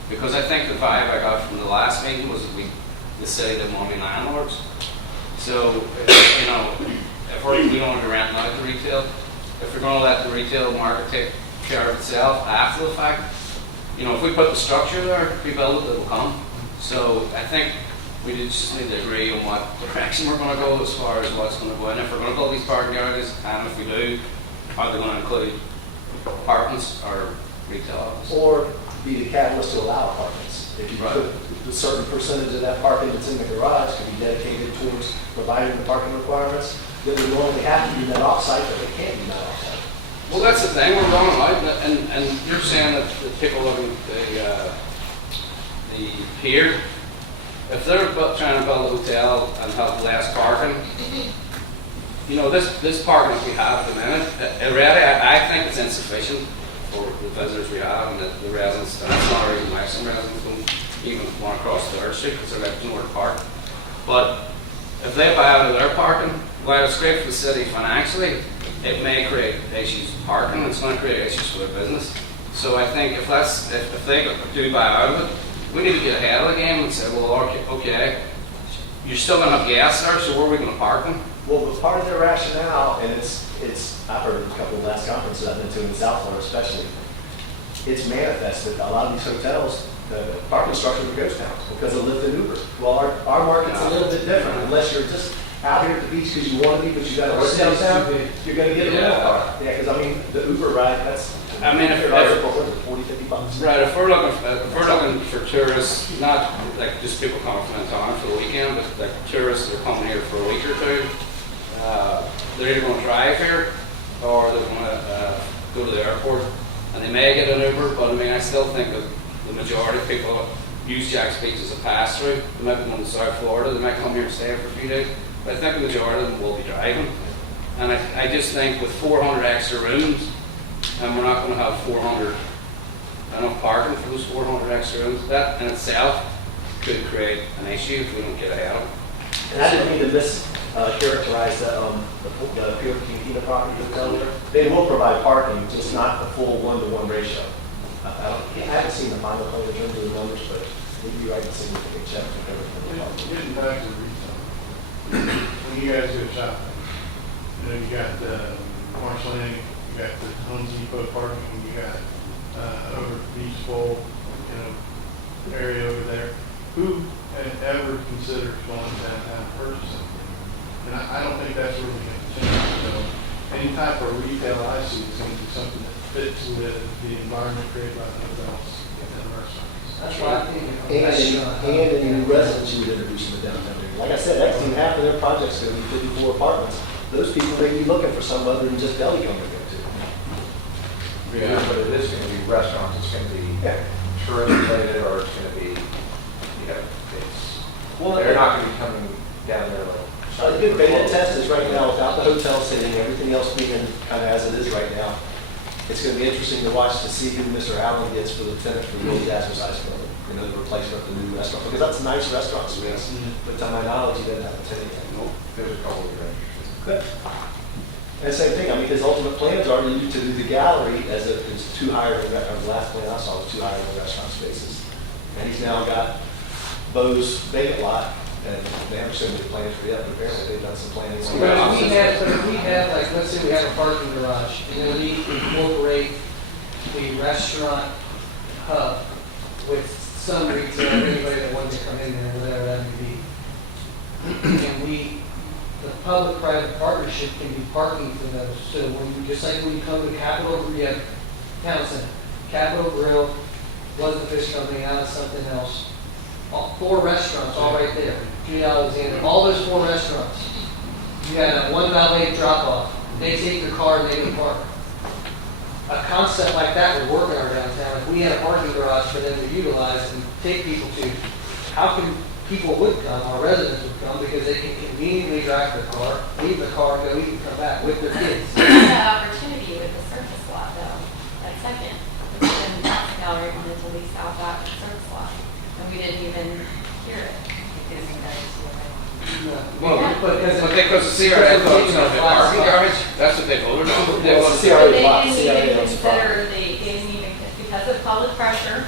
Because I think the vibe I got from the last meeting was that the city didn't want to be landlords. So, you know, if we don't want to be renting out the retail, if we're going to let the retail market take care of itself after the fact, you know, if we put the structure there, if we build it, it will come. So I think we just need to agree on what direction we're going to go as far as what's going to go in. If we're going to build these parking garages, and if we do, are they going to include apartments or retail offices? or be the catalyst to allow apartments. If you Right. put a certain percentage of that parking that's in the garage could be dedicated towards providing the parking requirements, that would normally have to be met off-site, but they can't be met off-site. Well, that's the thing, we're going out, and you're saying that the people living the pier, if they're trying to build a hotel and have less parking, you know, this parking that we have at the minute, already, I think it's insufficient for the visitors we have and the residents, and that's not a reason why some residents don't even want to cross Third Street because they're like nowhere to park. But if they buy out of their parking, while it's great for the city financially, it may create issues with parking, it's going to create issues for their business. So I think if they do buy out of it, we need to get ahead of the game and say, well, okay, you're still going to have gas there, so where are we going to park them? Well, but part of their rationale, and it's I've heard a couple of last conferences I've been to in South Florida especially, it's manifested. A lot of these hotels, the parking structure are ghost towns because of Lyft and Uber. Well, our market's a little bit different unless you're just out here at the beach because you want to be, but you got to work downtown, you're going to get a rental car. Yeah, because I mean, the Uber ride, that's, I mean, if- $40, $50. Right, if we're looking for tourists, not like just people coming from in town for the weekend, but like tourists that are coming here for a week or two, they're either going to drive here or they're going to go to the airport, and they may get an Uber, but I mean, I still think that the majority of people use Jack's Beach as a pass-through. They might be going to South Florida, they might come here and stay for a few days, but I think the majority of them will be driving. And I just think with 400 extra rooms, and we're not going to have 400 enough parking for those 400 extra rooms, that in itself could create an issue if we don't get ahead of it. And I didn't mean to mischaracterize the Pure Cantina property hotel there. They will provide parking, just not the full 1-to-1 ratio. I haven't seen the final plan in terms of the numbers, but you're right, a significant check for everything. Getting back to retail, when you guys go shopping, you know, you got Marshland, you got the Home Depot parking, you got over Beach Bowl, you know, area over there. Who ever considered going downtown to purchase something. And I don't think that's really going to change. So any type of retail I see is going to be something that fits with the environment created by the hotels and the restaurants. That's why I think. And any new residents you would introduce in the downtown area. Like I said, next thing half of their project's gonna be 54 apartments. Those people may be looking for some other than just deli cone to go to. Yeah, but it is gonna be restaurants, it's gonna be tourist related, or it's gonna be, they're not gonna be coming down there like. A good beta test is right now, without the hotel sitting, everything else being kind of as it is right now. It's gonna be interesting to watch to see who Mr. Allen gets for the tenant for the old Jazzercise building. The replacement of the new restaurant, because that's a nice restaurant space. But to my knowledge, he doesn't have a tenant yet. Nope, there's a couple of them. Good. And same thing, I mean, his ultimate plans are to do the gallery as a, is two higher, the last plan I saw was two higher restaurant spaces. And he's now got Bo's vacant lot, and they haven't shown me the plans for yet, but apparently they've done some planning. So if we have, like, let's say we have a parking garage, and then we incorporate the restaurant hub with some retail, anybody that wants to come in there, whatever that may be. And the public-private partnership can be parking for those. So when you, just like when you come to Capitol, you have Town Center, Capitol Grill, was the fish company, now it's something else. All, 4 restaurants, all right there. $3 Alexander, all those 4 restaurants. You had a one valet drop-off. They take their car and they can park. A concept like that would work in our downtown. If we had a parking garage for them to utilize and take people to, how can people would come, our residents would come, because they can conveniently drive their car, leave the car, go eat and come back with their kids. We had that opportunity with the surface lot though, that second, when that gallery wanted to lease out that surface lot, and we didn't even hear it. Well, but because the CRA thought it was going to be parking garbage, that's what they voted on. They Well, wanted CRA But they lot, didn't CRA even owns the consider, property. they didn't even, because of public pressure,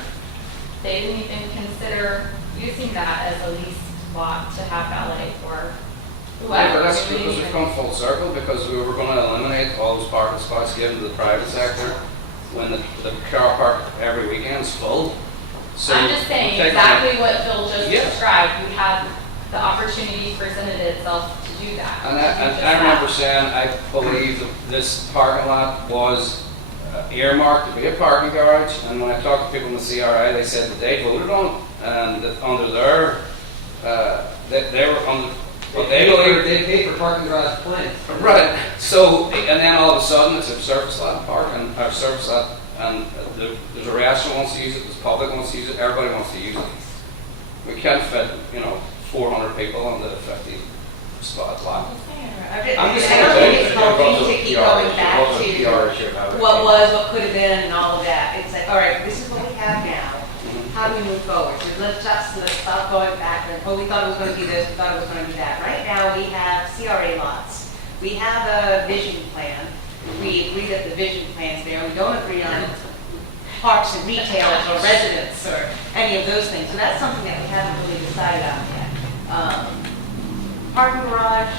they didn't even consider using that as a leased lot to have valet for Yeah, whoever. but that's They didn't because we've even- come full circle, because we were going to eliminate all those parking spots given to the private sector when the car park every weekend is full. So I'm just saying we're taking exactly what Phil just Yeah. described. We had, the opportunity presented itself to do that. And to do just I remember that. saying, I believe that this parking lot was earmarked to be a parking garage, and when I talked to people in the CRA, they said that they voted on it, and that under their, they were under, what they believed. They pay for parking garage plans. Right, so, and then all of a sudden, it's a surface lot parking, or surface lot, and there's a restaurant wants to use it, there's public wants to use it, everybody wants to use it. We can't fit, 400 people on the 50 spot lot. I'm just I don't saying, think it's healthy to keep going back to what was, what could have been, and all of that. It's like, all right, this is what we have now. How do we move forward? So let's stop going back and, we thought it was going to be this, we thought it was going to be that. Right now, we have CRA lots. We have a vision plan. We agree that the vision plan's there. We don't agree on parks and retailers or residents or any of those things. So that's something that we haven't really decided on yet. Parking garage,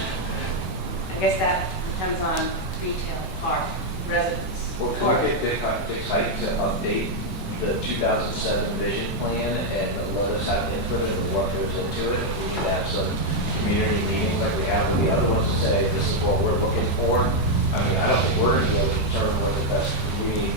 I guess that depends on retail, park, residents. Well, could it be exciting to update the 2007 vision plan and let us have input into what goes into it? If we could have some community meetings like we have with the other ones to say, this is what we're looking for. I mean, I don't think we're going to be able to determine what the best community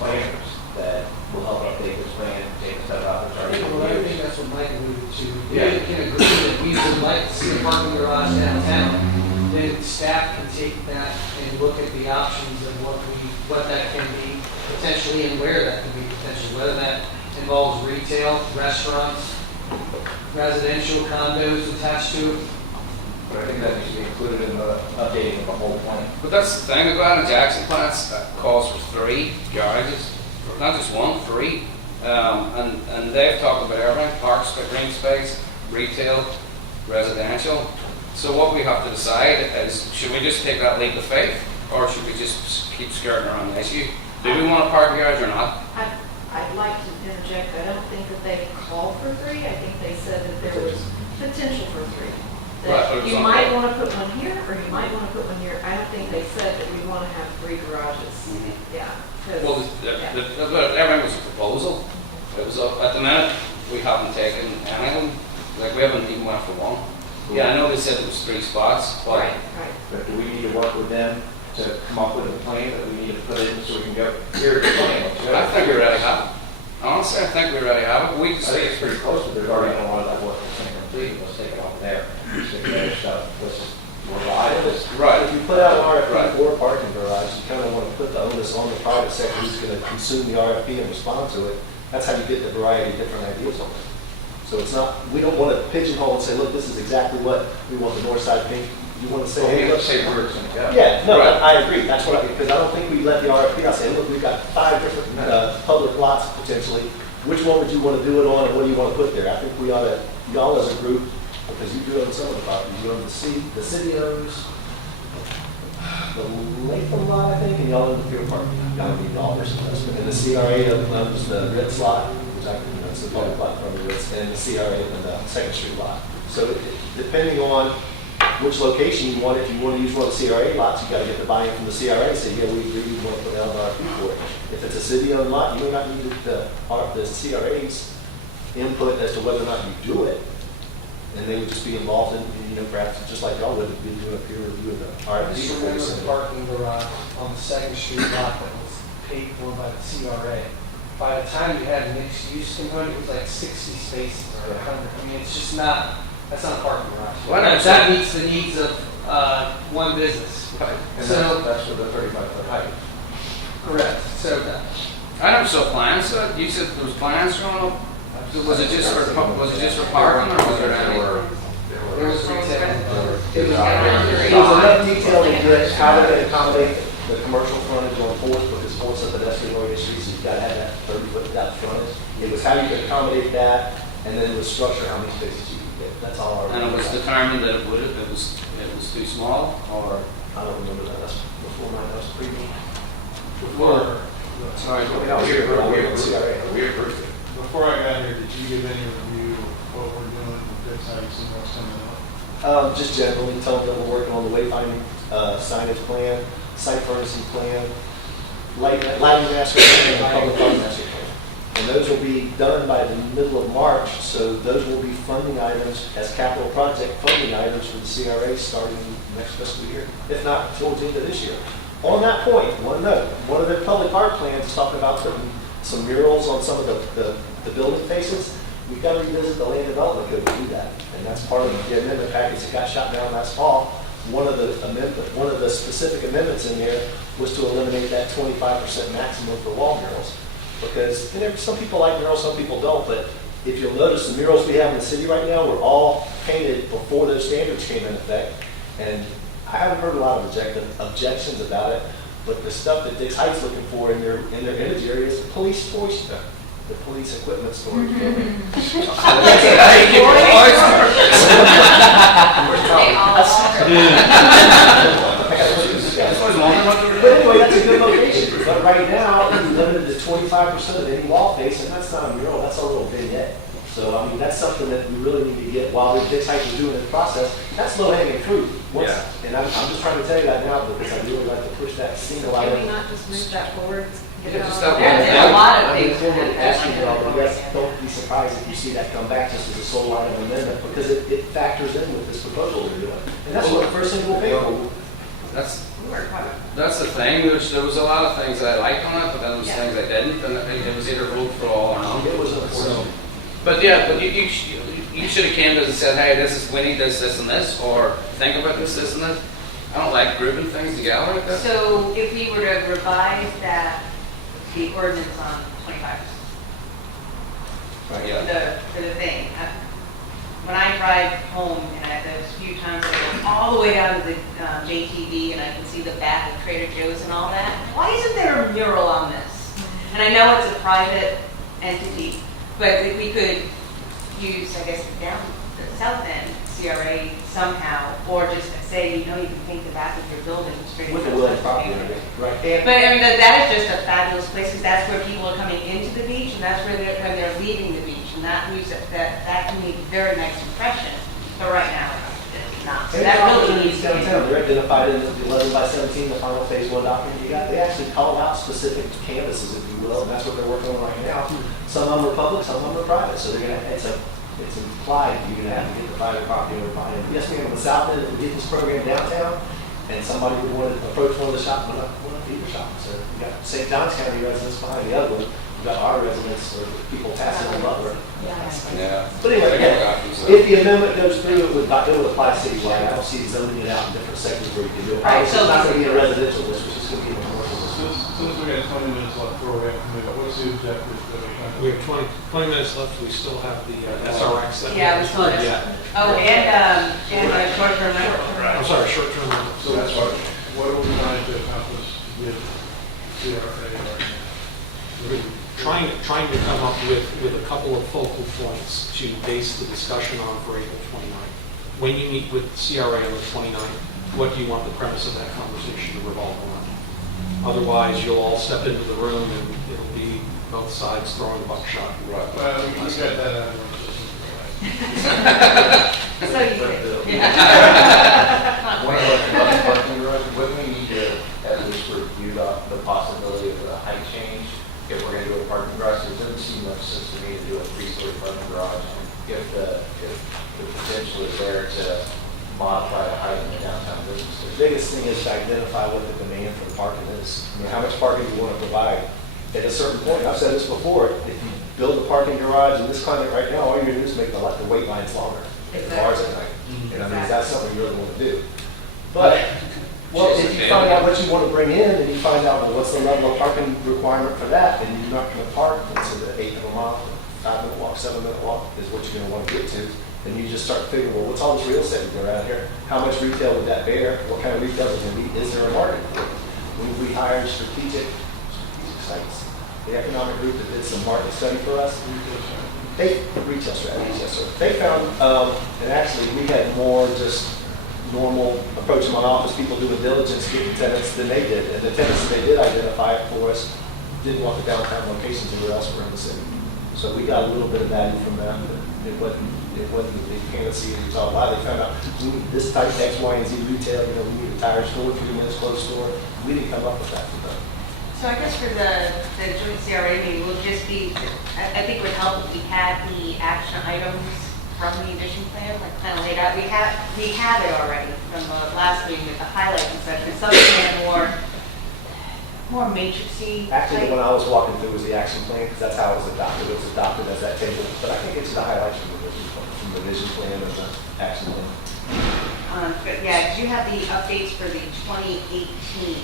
planners that will help update this plan, take a step out and start. Well, I think that's what Mike alluded to. Yeah. We can agree that we would like to see a parking garage downtown. Then staff can take that and look at the options of what that can be potentially and where that can be potentially, whether that involves retail, restaurants, residential condos attached to it. But I think that needs to be included in the updating of the whole plan. But that's the thing, the Glen and Jackson plants calls for 3 garages, not just 1, 3. And they've talked about everything, parks, green space, retail, residential. So what we have to decide is, should we just take that leap of faith, or should we just keep skirting around the issue? Do we want a parking garage or not? I'd like to interject, I don't think that they called for 3, I think they said that there was potential for 3. Right, but That it was you on might the- want to put one here, or you might want to put one here. I don't think they said that we want to have 3 garages. Yeah. 'cause- Well, everything was a proposal. It was, at the minute, we haven't taken any of them. Like, we haven't even went for one. Yeah, I know they said it was 3 spots, but Right. But do we need to work with them to come up with a plan that we need to put in so we can go, here's the plan? I think we already have it. Honestly, I think we already have it. We I can think see it's pretty close, but there's already a lot of that work that's been completed, let's take it off there. Stick their stuff, let's rely on this. Right. If you put out an RFP Right. for a parking garage, you kind of want to put the onus on the private sector who's going to consume the RFP and respond to it. That's how you get the variety of different ideas on it. So it's not, we don't want to pigeonhole and say, look, this is exactly what we want the north side pink. You want to say, hey, Let's say where it's gonna go. yeah, no, Right. I agree. That's what because I don't think we let the RFP out say, look, we've got 5 different public lots potentially. Which one would you want to do it on and what do you want to put there? I think we ought to, y'all as a group, because you do own some of the properties, you own the city owns the Latham lot, I think, and y'all own the Pier Park. Y'all need dollars investment. And the CRA owns the Ritz lot, which I, it's the public lot from the Ritz, and the CRA and the Second Street lot. So depending on which location you want, if you want to use one of the CRA lots, you got to get the buy-in from the CRA and say, yeah, we agree, we want to put down an RFP for it. If it's a city-owned lot, you may not need the CRA's input as to whether or not you do it. And they would just be involved in, perhaps just like y'all would be doing a peer review of the I RFP. just remember the parking garage on the Second Street lot that was paid for by the CRA. By the time you had mixed use component, it was like 60 spaces or 100. I mean, it's just not, that's not a parking garage. Well, That meets the needs of one business. And So, that's for the 35-foot height. correct. So, I never saw plans. You said there was plans going up. Was it just for parking, or was there any? there was retail. It was enough detail to get how they're going to accommodate the commercial frontage on Fourth, because Fourth's a pedestrian-oriented street, so you've got to have that 30-foot depth frontage. It was how you could accommodate that, and then it was structure, how many spaces you could get. That's all. And it was determined that it was too small, or? I don't remember that. That's before mine. That was pre-me. Before. Sorry. We approved it. Before I got here, did you give any review of what we're doing with this, how you see what's coming up? Just generally tell them that we're working on the wayfinding signage plan, site furnishing plan, lighting master plan, and public art master plan. And those will be done by the middle of March, so those will be funding items as capital project funding items for the CRA starting next fiscal year, if not towards the end of this year. On that point, one note, one of their public art plans is talking about putting some murals on some of the building faces. We've got to revisit the land development code to do that. And that's part of the amendment package that got shot down last fall. One of the specific amendments in there was to eliminate that 25% maximum for wall murals. Because some people like murals, some people don't, but if you'll notice, the murals we have in the city right now were all painted before those standards came into effect. And I haven't heard a lot of objections about it, but the stuff that Dix Heights looking for in their image area is the police toy stuff, the police equipment storage building. But anyway, that's a good location. But right now, it's limited to 25% of any wall face, and that's not a mural, that's a little vignette. So, I mean, that's something that we really need to get while Dix Heights is doing this process. That's low-hanging fruit. And I'm just trying to tell you that now because I really like to push that single Can item. we not just move that forward? Get it Yeah, just on? that There's one. a lot of I mean, things. before we ask you about, but yes, don't be surprised if you see that come back just as a sole item amendment because it factors in with this proposal we're doing. And that's what the first thing we'll pay for. That's the thing. There was a lot of things I liked on it, but then there was things I didn't, and it was either vote for all or none. It was unfortunate. But yeah, but you should have came to us and said, hey, we need this, and this, or think about this, and this. I don't like grouping things together like that. So if we were to revise that, the ordinance on 25%, Yeah. the thing, when I drive home, and those few times I go all the way down to the JTV and I can see the back of Trader Joe's and all that, why isn't there a mural on this? And I know it's a private entity, but if we could use, I guess, down the south end, CRA somehow, or just say, you can paint the back of your building straight. With the Williams property, right? And But I mean, that is just a fabulous place because that's where people are coming into the beach and that's where when they're leaving the beach. And that leaves that can leave a very nice impression. But right now, it's not. So And that really opportunities needs to be. downtown, they're identified in the 11 by 17, the final phase 1 document you got. They actually call out specific canvases, if you will, and that's what they're working on right now. Some of them are public, some of them are private. So it's implied you're gonna have to get the private property owner buy-in. Yes, ma'am, on the south end, if we get this program downtown, and somebody would want to approach one of the shops, one of either shop, so we got St. John's County residents behind the other one, we got our residents, or people passing them up, or. Yeah. But anyway, again, if the amendment goes through, it would apply citywide. I don't see zoning it out in different sectors where you can do it. Right, Obviously, so- it's not gonna be a residential district, it's just gonna be a commercial district. Since we got 20 minutes left before we have to move, what's the objective that we're trying to? We have 20 minutes left, we still have the SRX. that Yeah, we still have- Yeah. Oh, and short-term rental. I'm sorry, short-term rental. So that's what are we trying to accomplish with CRA right now? Trying to come up with a couple of focal points to base the discussion on for April 29th. When you meet with CRA on the 29th, what do you want the premise of that conversation to revolve around? Otherwise, you'll all step into the room and it'll be both sides throwing buckshot. Right. Well, we got that out of our system. So you did. One of the parking garage, wouldn't we need to at least review the possibility of a height change if we're gonna do a parking garage? It doesn't seem much sense to me to do a 3-story parking garage if the potential is there to modify the height in the downtown business The district. biggest thing is to identify what the demand for the parking is. I mean, how much parking do you want to provide? At a certain point, I've said this before, if you build a parking garage in this climate right now, all you're gonna do is make the wait lines longer at the bars at night. And I mean, that's something you really want to do. But, well, if you find out what you want to bring in, and you find out, well, what's the level of parking requirement for that, and you're not gonna park, it's an eighth of a mile, 5-minute walk, 7-minute walk is what you're gonna want to get to. And you just start figuring, well, what's all this real estate we've got around here? How much retail would that bear? What kind of retail is it going to be? Is there a market for it? We hired strategic sites, the economic group that did some market study for us. Retail strategies, yes, sir. They found, and actually we had more just normal approach in my office, people doing diligence, getting tenants than they did. And the tenants that they did identify for us didn't want the downtown locations anywhere else around the city. So we got a little bit of value from that, but it wasn't the big panacea. It's all why they found out we need this type of X, Y, and Z retail, you know, we need a tire store, 3 minutes clothes store. We didn't come up with that for them. So I guess for the joint CRA meeting, will just be, I think it would help if we had the action items from the addition plan, like kind of laid out. We have it already from the last meeting with the highlights and such, but something more matrixy. Actually, the type. one I was walking through was the action plan, because that's how it was adopted. It was adopted as that table. But I think it's the highlights from the vision plan and the action plan. But yeah, 'cause you have the updates for the 2018.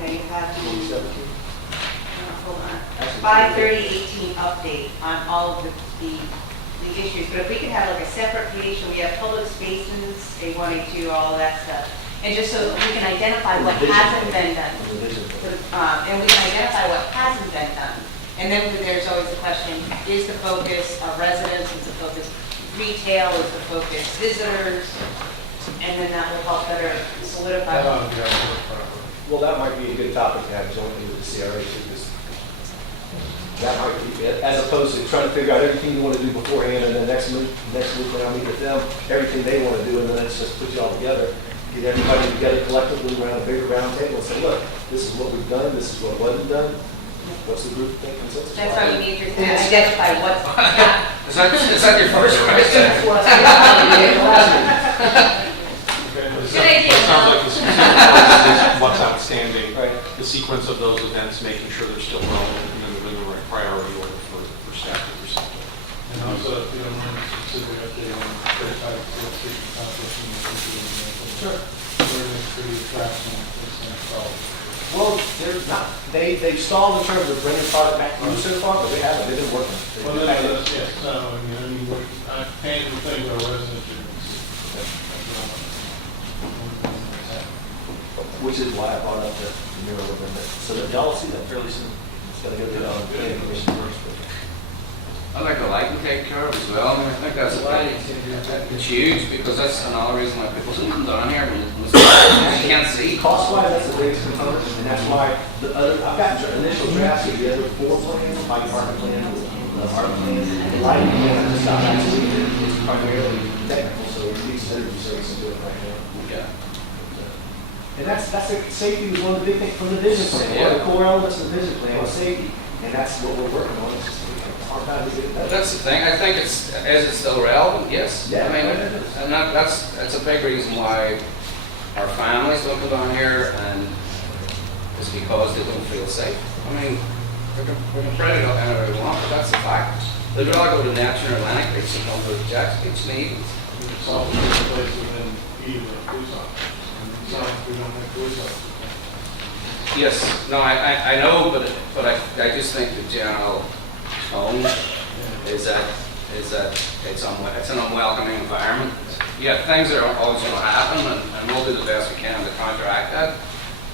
Yeah, you have the, 2017. hold on, Actually, 5/30/18 update on all of the issues. But if we could have like a separate page, so we have public spaces, A1, A2, all of that stuff. And just so we can identify what hasn't been done. The vision plan. And we can identify what hasn't been done. And then there's always the question, is the focus of residents, is the focus retail, is the focus visitors? And then that will help better solidify. That ought to be our work properly. Well, that might be a good topic to have jointly with the CRA too, because that might be, as opposed to trying to figure out everything you want to do beforehand, and then next week when I meet with them, everything they want to do, and then let's just put you all together, get everybody together collectively around a bigger round table and say, look, this is what we've done, this is what wasn't done, what's the group think consensus? That's how you need to identify what's. Is that your first question? Good idea. It sounds like the sequence is what's outstanding, Right. the sequence of those events, making sure they're still relevant, and then within the right priority order for staff to proceed. And also, if you don't mind, specific update on 35 Fourth Street accomplishing the Sure. ordinance for the attraction that's installed. Well, they're not, they've stalled in terms of bringing product back to you so far, but they haven't, they've been working. They've Well, been that's, back in. yes, no, I mean, I can't even think of a residential. Which is why I brought up the mural amendment, so that y'all will see that fairly soon. It's gonna go to the planning commission first. I'd like the lighting taken care of as well. I mean, I think that's it's huge because that's another reason why people don't come down here. You can't see. Cost-wise, that's the biggest component, and that's why the other, I've got initial drafts of the other 4 plans, my department plan, the art plan, the lighting plan, I just got actually, it's primarily technical, so it needs energy service to do it right now. Yeah. And safety was one of the big things from the vision plan. One of the core elements of the vision plan was safety. And that's what we're working on. It's just Our time to get it done. That's the thing, I think is it still relevant? Yes. Yeah, I mean, it is. and that's a big reason why our families don't come down here, and it's because they don't feel safe. I mean, we can pray it anywhere we want, but that's a fact. They'd rather go to Neptune or Atlantic Beach than come to Jack's Beach and Eagles. It's all the place within either police officers. And it's not like we don't have police officers. Yes, no, I know, but I just think the general tone is that it's an unwelcoming environment. Yeah, things are always going to happen, and we'll do the best we can to counteract that.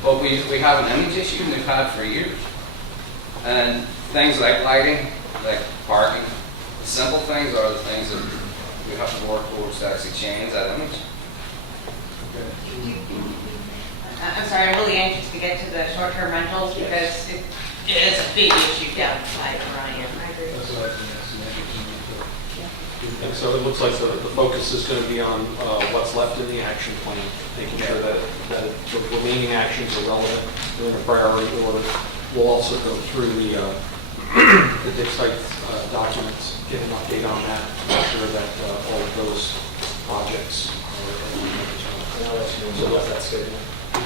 But we have an image issue, and we've had for years. And things like lighting, like parking, the simple things are the things that we have to work towards to actually change that image. I'm sorry, I'm really anxious to get to the short-term rentals because it is a big issue down by Ryan. I agree. That's what I think that's the negative. And so it looks like the focus is going to be on what's left in the action plan, making sure that the remaining actions are relevant in a priority order. We'll also go through the dig site documents, get an update on that, to make sure that all of those projects are. So that's good.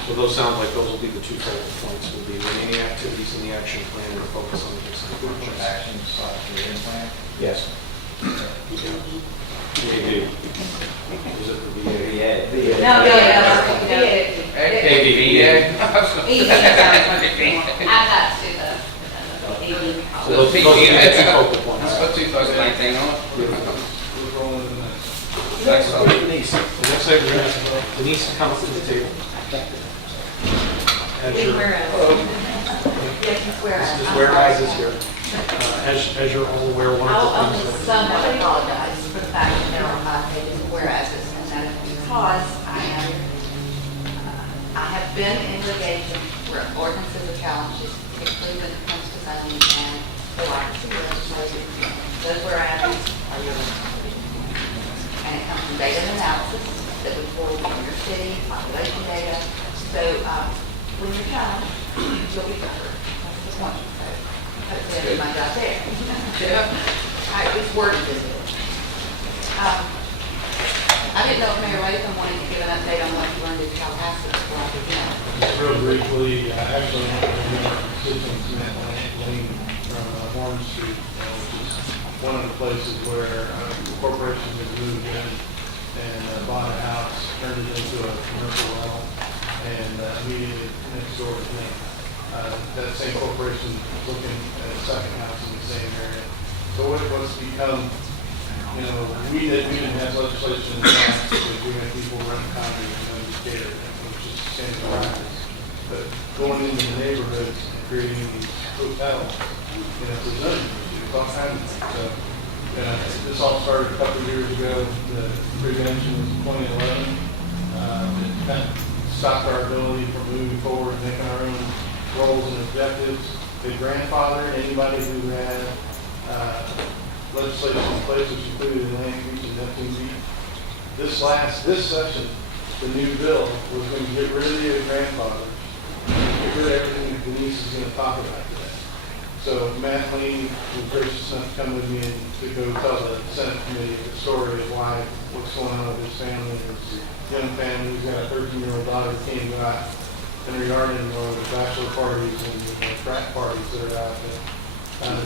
So those sound like those will be the two focal points, will be remaining activities in the action plan and a focus on the dig site projects. Actions, the plan? Yes. VAD. Is it the VAD? No, add that to the AV. So those are the two focal points. Let's put 2019 on it. We're rolling in that. Thanks, Bob. Denise, the next item, we're going to have Denise to come up to the table. As your, this is whereas is here. As you're all aware, one of I'll the things just that. somewhat apologize for the fact that there are 5 pages of whereases, and that is because I have been in litigation where ordinances are challenged, particularly when it comes to zoning and the rights of legislation. Those whereases are your responsibility. And it comes from data and analysis that we pull from your city, population data. So when you're challenged, you'll be covered. That's the point. So that's the end of my job there. It's worded this way. I didn't know if Mayor Latham wanted to give an update on what you learned in Tallahassee before I begin. Real briefly, actually, our constituents met Lane from Warren Street, which is one of the places where corporations have moved in and bought a house, turned it into a commercial rental, and immediately next door to me. That same corporation is looking at a second house in the same area. So what's become, we didn't have legislation in the past because we had people running condos and then just catered, which is standard practice. But going into the neighborhoods and creating these hotels, for zoning issues, all kinds of things. So, this all started a couple of years ago. The prevention was in 2011. It kind of stopped our ability from moving forward and making our own roles and objectives. They grandfathered anybody who had legislation in place, which included the land use and Neptune Beach. This session, the new bill was going to get rid of the grandfathers, get rid of everything that Denise is going to talk about today. So Matt Lean was gracious enough to come with me and to go tell the Senate committee the story of what's going on with his family. His young family, he's got a 13-year-old daughter who can't go out in her yard anymore with bachelor parties and frat parties that are out there.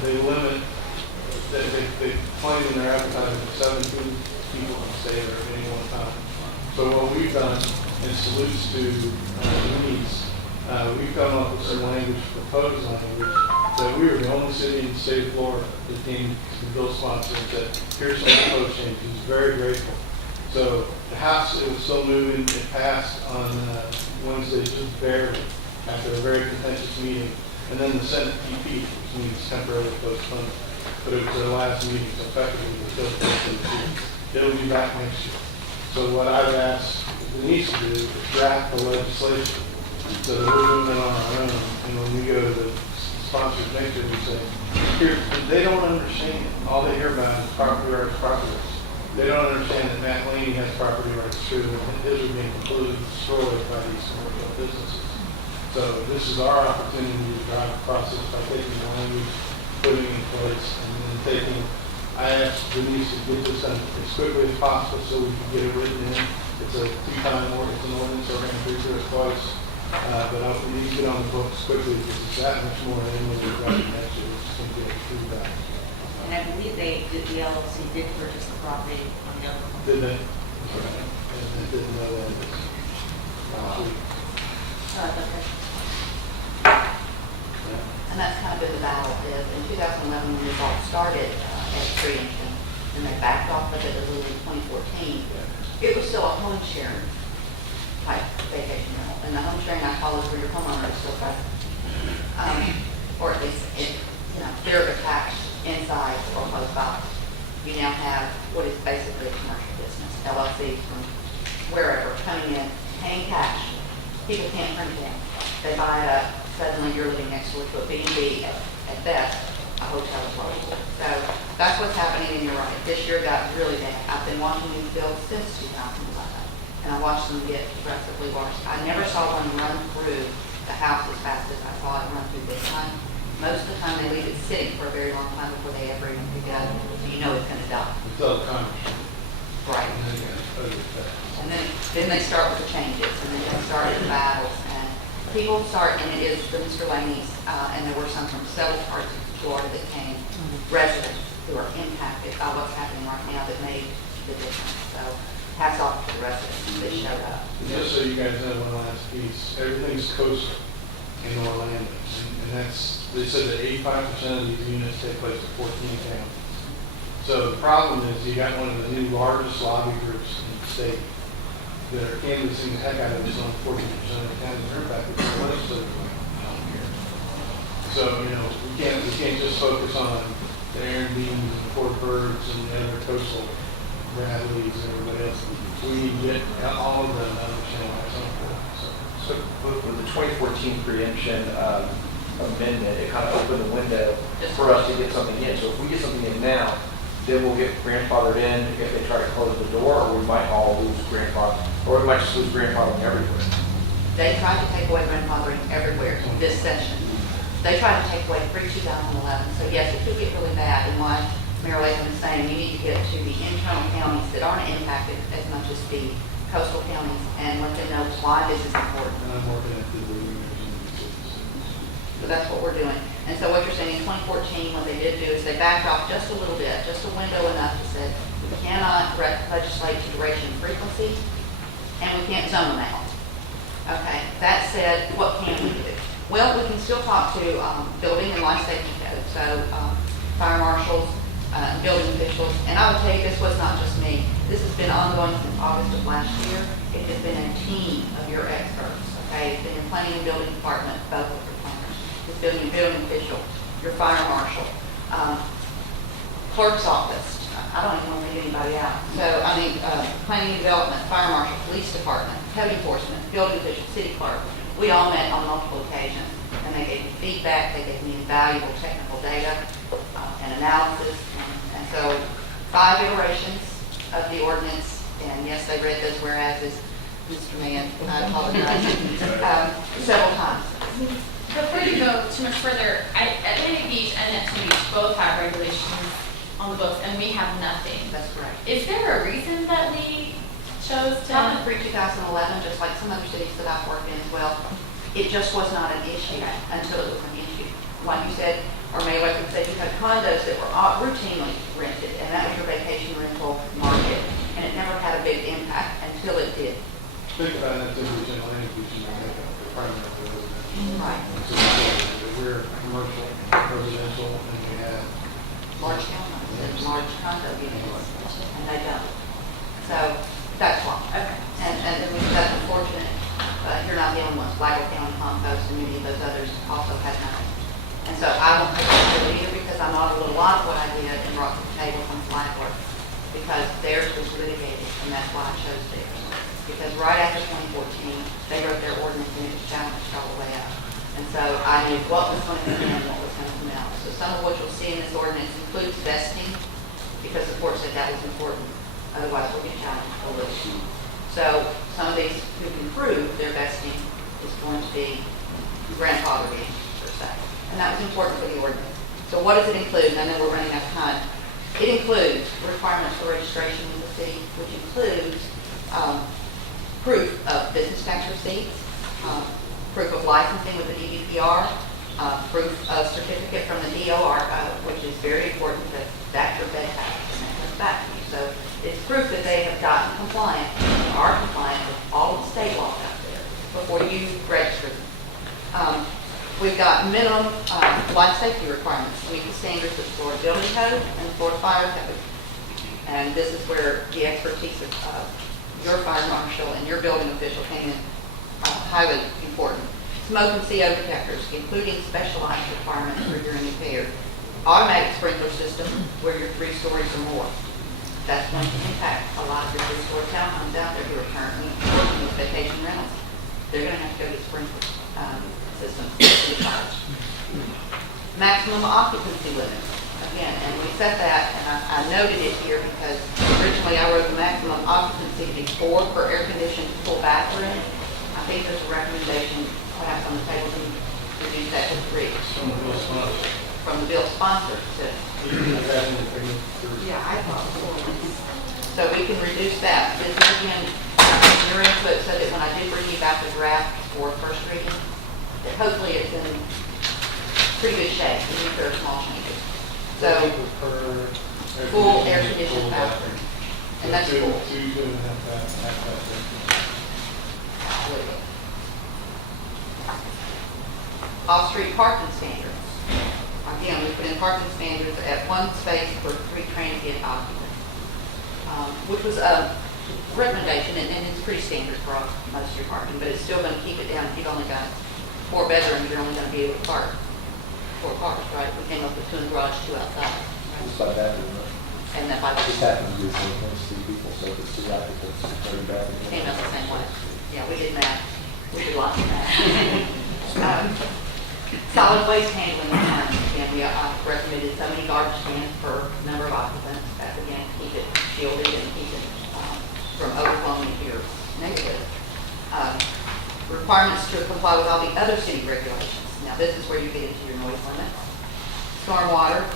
They limit. They claim in their advertising that 17 people can stay there at any one time. So what we've done, in salutes to Denise, we've come up with some language, proposed language, that we are the only city in the state of Florida that came to the bill sponsor and said, here's some proposed changes. He's very grateful. So the House, it was still moving. It passed on Wednesday, just barely, after a very contentious meeting. And then the Senate TP, which means temporarily postponed. But it was their last meeting, so effectively the bill postponed. It'll be back next year. So what I've asked Denise to do is draft the legislation so that we're doing it on our own. And when we go to the sponsors next year, we say, here, they don't understand. All they hear about is property rights, property rights. They don't understand that Matt Laney has property rights too, and his are being completely destroyed by these commercial businesses. So this is our opportunity to drive the process by taking the language, putting in place and then taking, I asked Denise to get this done as quickly as possible so we can get it written in. It's a two-time ordinance, it's an ordinance, so we're going to do it twice. But we need to get on the books quickly because it's that much more than we would recognize it. It's going to get through that. And I believe the LLC did purchase the property on the other one. Did they? Okay. And I didn't know that. Last week. Okay. And that's kind of been the battle is in 2011 when this all started as preemption, and they backed off of it a little in 2014. It was still a home sharing type vacation rental, and the home sharing I call is where your homeowner is still present, or at least they're attached inside or close by. You now have what is basically a commercial business, LLCs from wherever coming in, paying cash. People can't print it in. They buy it up. Suddenly you're living next door to a B&B, at best, a hotel is local. So that's what's happening, and you're right. This year got really bad. I've been watching these bills since 2011, and I watched them get progressively worse. I never saw one run through the house as fast as I saw it run through this time. Most of the time, they leave it sitting for a very long time before they ever even pick it up, so you know it's going to die. Until Congress. Right. And then you got to put it back. And then they start with the changes, and then they start the battles, and people start, and it is the Mr. Laney's, and there were some from several parts of Florida that came, residents who are impacted by what's happening right now that made the difference. So hats off to the residents that showed up. Just so you guys know, one last piece, everything's coastal in Orlando, and that's, they said that 85% of these units take place at 14 counties. So the problem is you got one of the new largest lobby groups in the state that are canvassing the heck out of this on 14% of the counties. They're impacted by the legislature. So, we can't just focus on the Airbnbs and the Fort Birds and the other coastal Bradleys and everybody else. We need to get all of them to understand what's important. So with the 2014 preemption amendment, it kind of opened the window for us to get something in. So if we get something in now, then we'll get grandfathered in if they try to close the door, or we might all lose grandfather, or we might just lose grandfathering everywhere. They tried to take away grandfathering everywhere this session. They tried to take away pre-2011. So yes, it could get really bad. And like Mayor Latham is saying, you need to get to the internal counties that aren't impacted as much as the coastal counties and let them know why this is important. And I'm working at the cities. So that's what we're doing. And so what you're saying in 2014, what they did do is they backed off just a little bit, just a window enough to say, we cannot legislate to duration and frequency, and we can't zone them out. Okay, that said, what can we do? Well, we can still talk to building and life safety code, so fire marshals, building officials, and I would tell you this was not just me. This has been ongoing since August of last year. It has been a team of your experts, okay? It's been your planning and building department, both of your planners. It's been your building official, your fire marshal, clerk's office. I don't even want to leave anybody out. So, planning and development, fire marshal, police department, code enforcement, building official, city clerk. We all met on multiple occasions, and they gave me feedback. They gave me invaluable technical data and analysis. And so 5 iterations of the ordinance, and yes, they read those whereases, Mr. Mann, I apologize, several times. Before you go too much further, Atlantic Beach and Neptune Beach both have regulations on the books, and we have nothing. That's correct. Is there a reason that we chose to? Probably pre-2011, just like some other cities that I've worked in as well, it just was not an issue until it was an issue. Like you said, or Mayor Latham said, you had condos that were routinely rented, and that was your vacation rental market, and it never had a big impact until it did. Think about that, in Atlantic Beach, the primary residential. Right. So we're commercial, residential, and we have Large townhomes, large condo units, and they don't. So that's why. Okay. And that's unfortunate, but you're not the only ones. Flagler County Compost and many of those others also have nothing. And so I won't take it either because I modeled a lot of what I did and brought to the table from Flagler because theirs was litigated, and that's why I chose theirs. Because right after 2014, they wrote their ordinance and it was challenged all the way up. And so I knew what was going to come in and what was going to come out. So some of what you'll see in this ordinance includes vesting, because the court said that was important. Otherwise, we'll get challenged for litigation. So some of these who can prove their vesting is going to be grandfathered in, per se. And that was important for the ordinance. So what does it include? And I know we're running out of time. It includes requirements for registration with the city, which includes proof of business tax receipts, proof of licensing with the DVPR, proof of certificate from the DOR, which is very important because that's your bed tax and that comes back to you. So it's proof that they have gotten compliant, are compliant with all of the state laws out there before you register them. We've got minimum life safety requirements to meet the standards of Florida Building Code and Florida Fire Code. And this is where the expertise of your fire marshal and your building official came in highly important. Smoke and CO detectors, including specialized requirements for your repairs. Automatic sprinkler system where you're 3 stories or more. That's going to impact a lot of your 3-story townhomes out there who are currently working with vacation rentals. They're going to have to go get sprinkler systems to the cottage. Maximum occupancy limit. Again, and we set that, and I noted it here because originally I wrote the maximum occupancy to be 4 per air-conditioned full bathroom. I think there's a recommendation perhaps on the table to reduce that to 3. From the bill sponsor to. Yeah, I thought so. So we can reduce that. This is again, your input so that when I do bring you back the draft for first reading, that hopefully it's in pretty good shape, even if there are small changes. So, full air conditioned bathroom. And that's full. So you're gonna have that. Absolutely. Off-street parking standards. Again, we put in parking standards at 1 space for 3 transient occupants, which was a recommendation, and it's pretty standard for most of your parking, but it's still going to keep it down. If you've only got 4 bedrooms, you're only going to be able to park 4 cars, right? We came up with 2 in the garage, 2 outside. Just like that, isn't it? And then by This happens to be for 2 people, so if it's 2 applicants, it's very bad. came out the same way. Yeah, we did math. We did lots of math. Solid waste handling requirements. Again, we recommended so many garbage cans per number of occupants. That's again, keep it shielded and keep it from overflowing into your neighborhood. Requirements to comply with all the other city regulations. Now, this is where you get into your noise limit. Stormwater,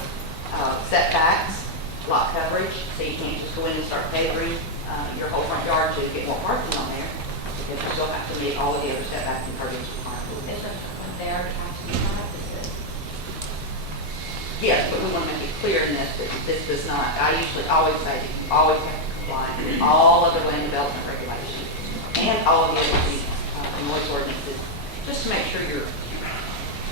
setbacks, lot coverage, so you can't just go in and start paving your whole front yard to get more parking on there, because you still have to meet all of the other setbacks and pervious requirements. There have to be practices. Yes, but we want to make it clear in this that this does not, I usually always say that you always have to comply with all of the land development regulations and all of the other noise ordinances, just to make sure you're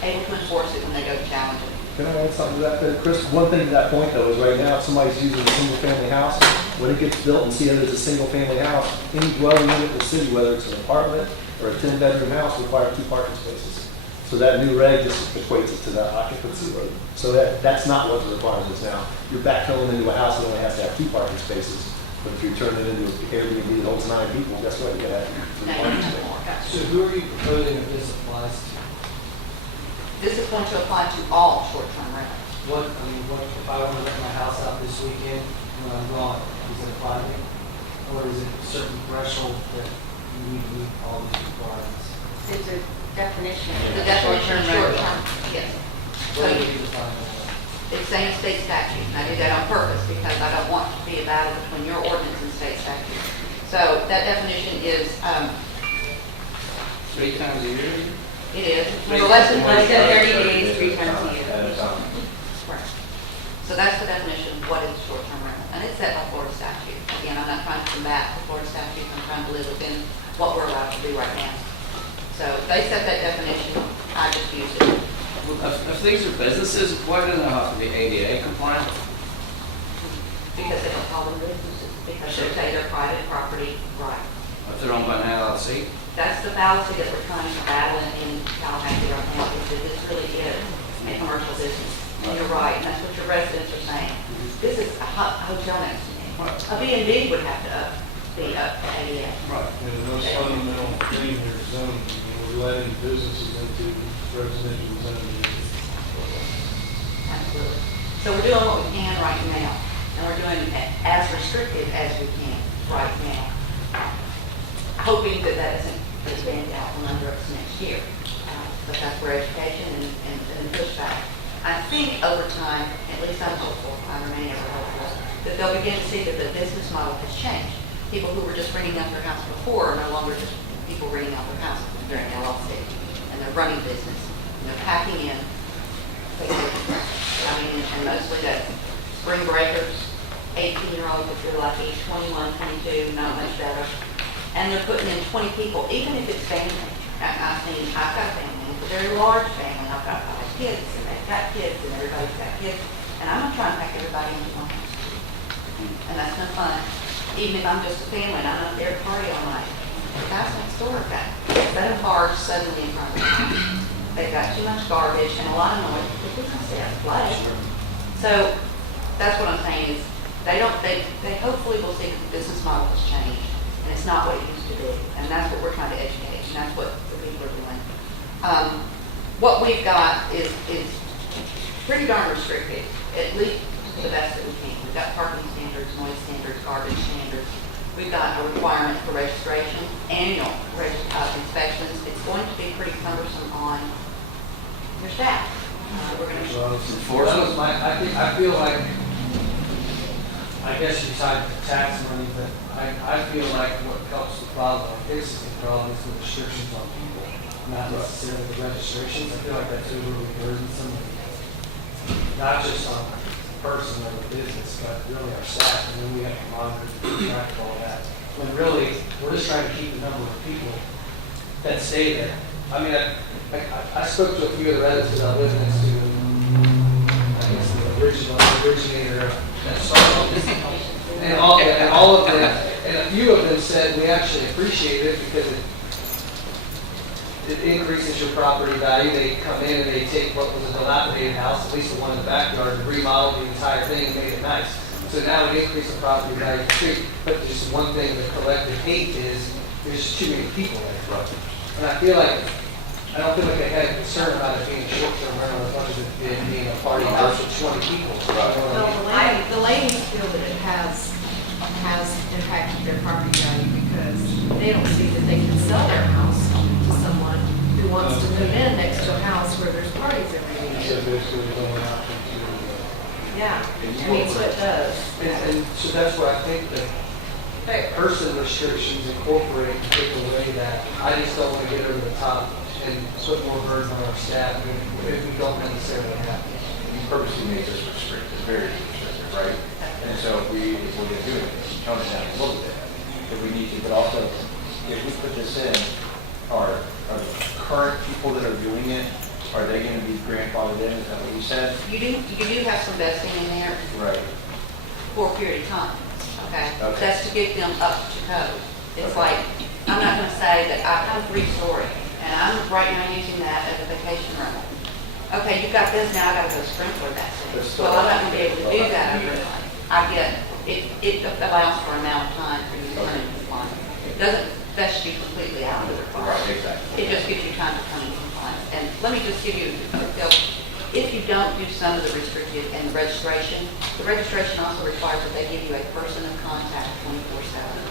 able to enforce it when they go to challenge it. Can I add something to that, Chris? One thing to that point, though, is right now, if somebody's using a single-family house, when it gets built and see it as a single-family house, any dwelling unit in the city, whether it's an apartment or a 10-bedroom house, requires 2 parking spaces. So that new reg just equates it to that occupancy rate. So that's not what the requirement is now. You're backfilling into a house that only has to have 2 parking spaces. But if you're turning it into an Airbnb that holds 9 people, guess what? You gotta have 3 parking spaces. So who are you proposing that this applies to? This is going to apply to all short-term rentals. What if I want to rent my house out this weekend when I'm gone, does it apply to me? Or is it a certain threshold that you need to meet all these requirements? It's a definition. The definition of short-term, yes. So What do you, you define that? it's saying state statute, and I do that on purpose because I don't want to be a battle between your ordinance and state statute. So that definition is, 3 times a year? it is, for less than 30 days, 3 times a year. Right. So that's the definition of what is a short-term rental, and it's set by Florida statute. Again, I'm not trying to combat the Florida statute, I'm trying to live within what we're allowed to do right now. So they set that definition, I just use it. If these are businesses, why do they have to be ADA compliant? Because they don't call them businesses, because they say they're private property, right. If they're owned by an LLC? That's the fallacy that we're trying to battle in Tallahassee right now, is that this really is a commercial business. And you're right, and that's what your residents are saying. This is a hotel next to me. A B&B would have to be up to ADA. Right. And those fundamental things are zoning, we're letting businesses into residential zoning. Absolutely. So we're doing what we can right now, and we're doing as restrictive as we can right now, hoping that that doesn't expand out from under us next year. But that's where education and pushback I think over time, at least I'm hopeful, I remain ever hopeful, that they'll begin to see that the business model has changed. People who were just renting out their house before are no longer just people renting out their house. They're an LLC, and they're running business, and they're packing in vacation rentals. I mean, and mostly that's spring breakers, 18-year-olds if you're lucky, 21, 22, not much better. And they're putting in 20 people, even if it's family. I've got a family, it's a very large family. I've got 5 kids, and they've got kids, and everybody's got kids. And I'm not trying to pack everybody into one house. And that's no fun. Even if I'm just a family and I'm not there to party all night. The guys next door have got 7 cars suddenly in front of them. They've got too much garbage and a lot of noise. They're going to stay out of play. So that's what I'm saying is they hopefully will see that the business model has changed and it's not what it used to be. And that's what we're trying to educate, and that's what the people are doing. What we've got is pretty darn restricted, at least to the best that we can. We've got parking standards, noise standards, garbage standards. We've got a requirement for registration, annual inspections. It's going to be pretty cumbersome on your staff. We're going to Well, I feel like, I guess you tied to tax money, but I feel like what helps the problem, or fixes the problem, is the restrictions on people, not necessarily the registrations. I feel like that's overly burdensome, not just on the person or the business, but really our staff, and then we have to monitor and keep track of all that. When really, we're just trying to keep the number of people that stay there. I mean, I spoke to a few of the residents that I live next to, I guess the originator that started all this. And all of them, and a few of them said, we actually appreciate it because it increases your property value. They come in and they take what was a dilapidated house, at least the one in the backyard, and remodeled the entire thing and made it nice. So now it increases the property value of the street. But just one thing the collective hate is there's just too many people there. And I don't feel like they had a concern about it being short-term rental as much as it did being a party house with 20 people. Well, the ladies feel that it has impacted their property value because they don't see that they can sell their house to someone who wants to move in next to a house where there's parties every week. So basically going out to, Yeah, I mean, so it does. And so that's why I think that person restrictions incorporate and take away that. I just don't want to get over the top and put more burden on our staff if we don't necessarily have to. You purposely made this restricted, very restricted, right? And so if we're going to do it, tone it down a little bit if we need to, but also if we put this in, are the current people that are doing it, are they going to be grandfathered in? Is that what you said? You do have some vesting in there Right. for a period of time, okay? Okay. That's to get them up to code. It's Okay. like, I'm not gonna say that I have 3-story, and I'm right now using that as a vacation rental. Okay, you've got this, now I gotta go sprinkler that But thing. still- Well, I'm not gonna be able to do Okay. that overnight. I get, it allows for an amount of time for you to come in compliance. It doesn't vest you completely out of the requirement. Right, exactly. It just gives you time to come in compliance. And let me just give you a feel. If you don't do some of the restricted and the registration also requires that they give you a person of contact 24/7.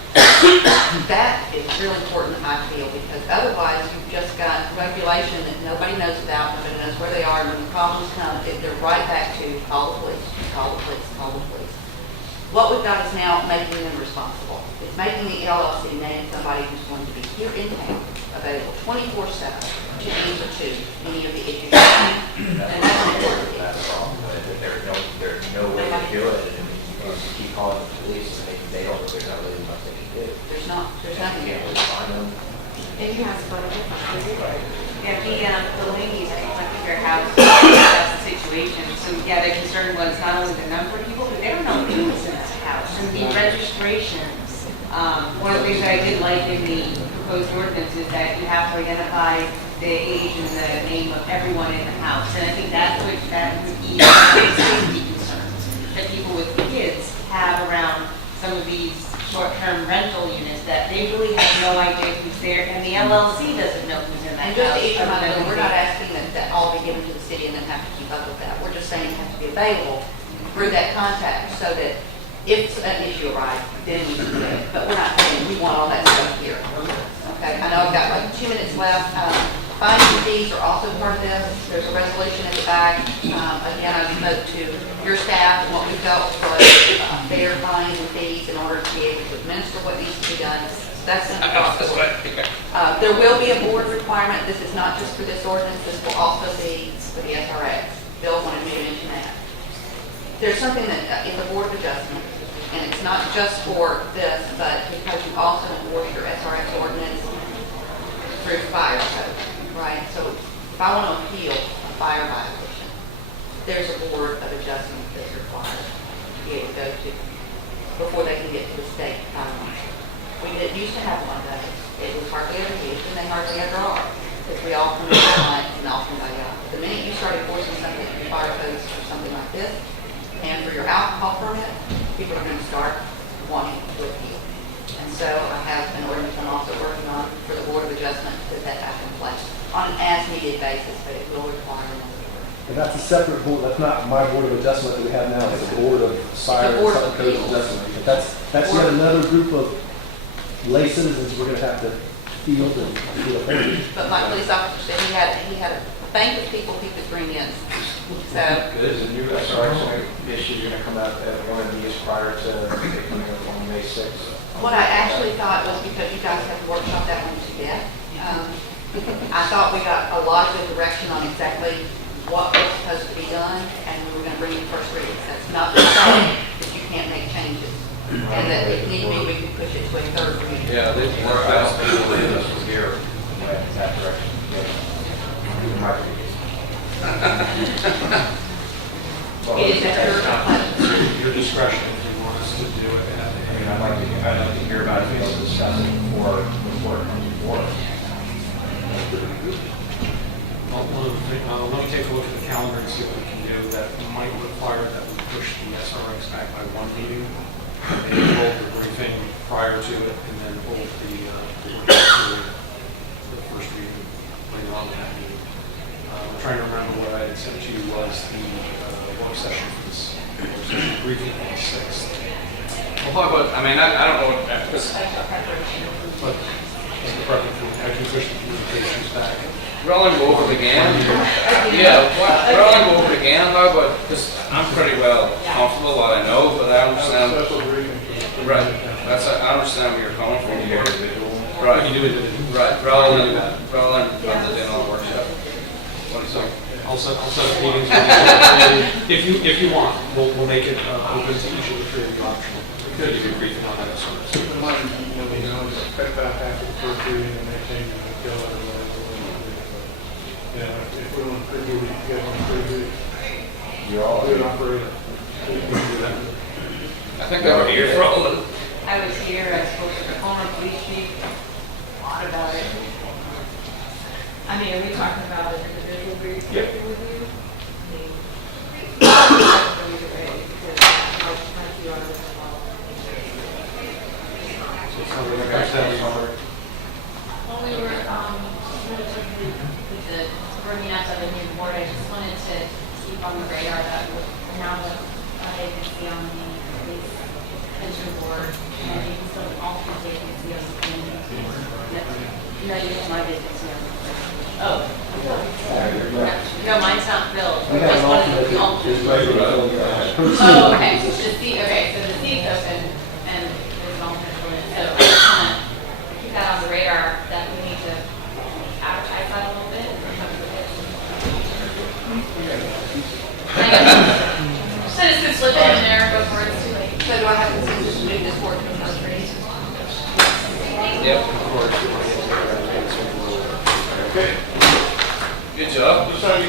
That is really important, I feel, because otherwise you've just got regulation that nobody knows about, nobody knows where they are, and when the problems come, they're right back to call the police, call the police, call the police. What we've got is now making them responsible. It's making the LLC name somebody who's going to be here in town, available 24/7 to answer to any of the issues. And that's important. That's the problem. There's no way to do it, and you keep calling the police, and they don't, there's not really much they can do. There's nothing You here. can't really find them. And you have some other Yeah, the ladies that collected their house, that's the situation. So yeah, their concern was not only the number of people, but they don't know who was in that house. And the registrations, one of the things that I did like in the proposed ordinance is that you have to identify the age and the name of everyone in the house. And I think that would ease safety concerns that people with kids have around some of these short-term rental units, that they really have no idea who's there, and the LLC doesn't know who's in that And house. just to issue my other than bill, we're not the- asking that all be given to the city and then have to keep up with that. We're just saying it has to be available through that contact so that if an issue arises, then we can do it. But we're not saying we want all that stuff here. Okay, I know I've got like 2 minutes left. Fines and fees are also part of this. There's a resolution in the back. Again, I spoke to your staff, and what we felt was fair fines and fees in order to be able to administer what needs to be done. That's in the process. There will be a board requirement. This is not just for this ordinance. This will also be for the SRX. Bill wanted me to mention that. There's something that is a board of adjustment, and it's not just for this, but because you also enforce your SRX ordinance through fire code, right? So if I want to appeal a fire violation, there's a board of adjustment that's required to be able to go to before they can get to the state timeline. We used to have one of those. It was hardly ever used, and they hardly ever are, because we all come in line and all come back out. The minute you start enforcing something like your fire codes or something like this, and for your alcohol permit, people are going to start wanting to appeal. And so I have an ordinance I'm also working on for the Board of Adjustment to set that in place on an as-needed basis, but it will require another board. And that's a separate board, that's not my board of adjustment that we have now, it's a board of fire and Board of something code appeals. adjustment. But that's yet another group of lay citizens we're gonna have to field and feel heard. But my police officer said he had a bank of people he could bring in. So There's a new SRX issue going to come out at one of these prior to on May 6th. what I actually thought was, because you guys have workshopped that one to death, I thought we got a lot of good direction on exactly what was supposed to be done, and we were going to bring you first reading. That's not to say that you can't make changes, and that if need be, we could push it to a third reading. Yeah, they More work about out. people in this was here in that direction. It is at your pleasure. Your discretion if you want us to do it. I mean, I'd like to hear about it, be able to discuss it before it comes forward. Let me take a look at the calendar and see what we can do that might require that we push the SRX back by one meeting. Maybe hold the briefing prior to it and then hold the first reading later on in that meeting. I'm trying to remember what I had sent to you was the work session for this work session briefing on the 6th. We'll talk about, I mean, I don't know what, because But as the preference, I can push the communications back. we're only go over it again. Yeah, we're only go over it again, though, but, because I'm pretty well comfortable what I know, but I understand. Right, I understand where you're coming from. Right. You do it. Right, rather than put it in on a workshop. What do you think? I'll set up meetings with you. If you want, we'll make it open to each of the three of you optional. We could do a briefing on that as soon as. Cut back after the first reading and they change it, kill it or whatever. If we want to preview, we can get on preview. You're all Do an operator. We can do that. I think they were here for all of it. I was here, I spoke to the former police chief, a lot about it. I mean, are we talking about an individual brief Yeah. with you? I mean, really great, because how much you are involved. So something like that. When we were, with the bringing up of the new board, I just wanted to keep on the radar that now with vacancy on the police pension board, and you can still alter vacancy on the planning. No, you have my vacancy on the planning. Oh. No, mine's not filled. We have Just an wanted to be alternate. altered. Oh, okay, the seat, okay, so the seat's open and there's an alternate for it. So I just want to keep that on the radar that we need to advertise that a little bit. So just to slip it in there before it's too late. So do I have consensus to move this forward to the first reading? Yep. Okay. Good job. Just so you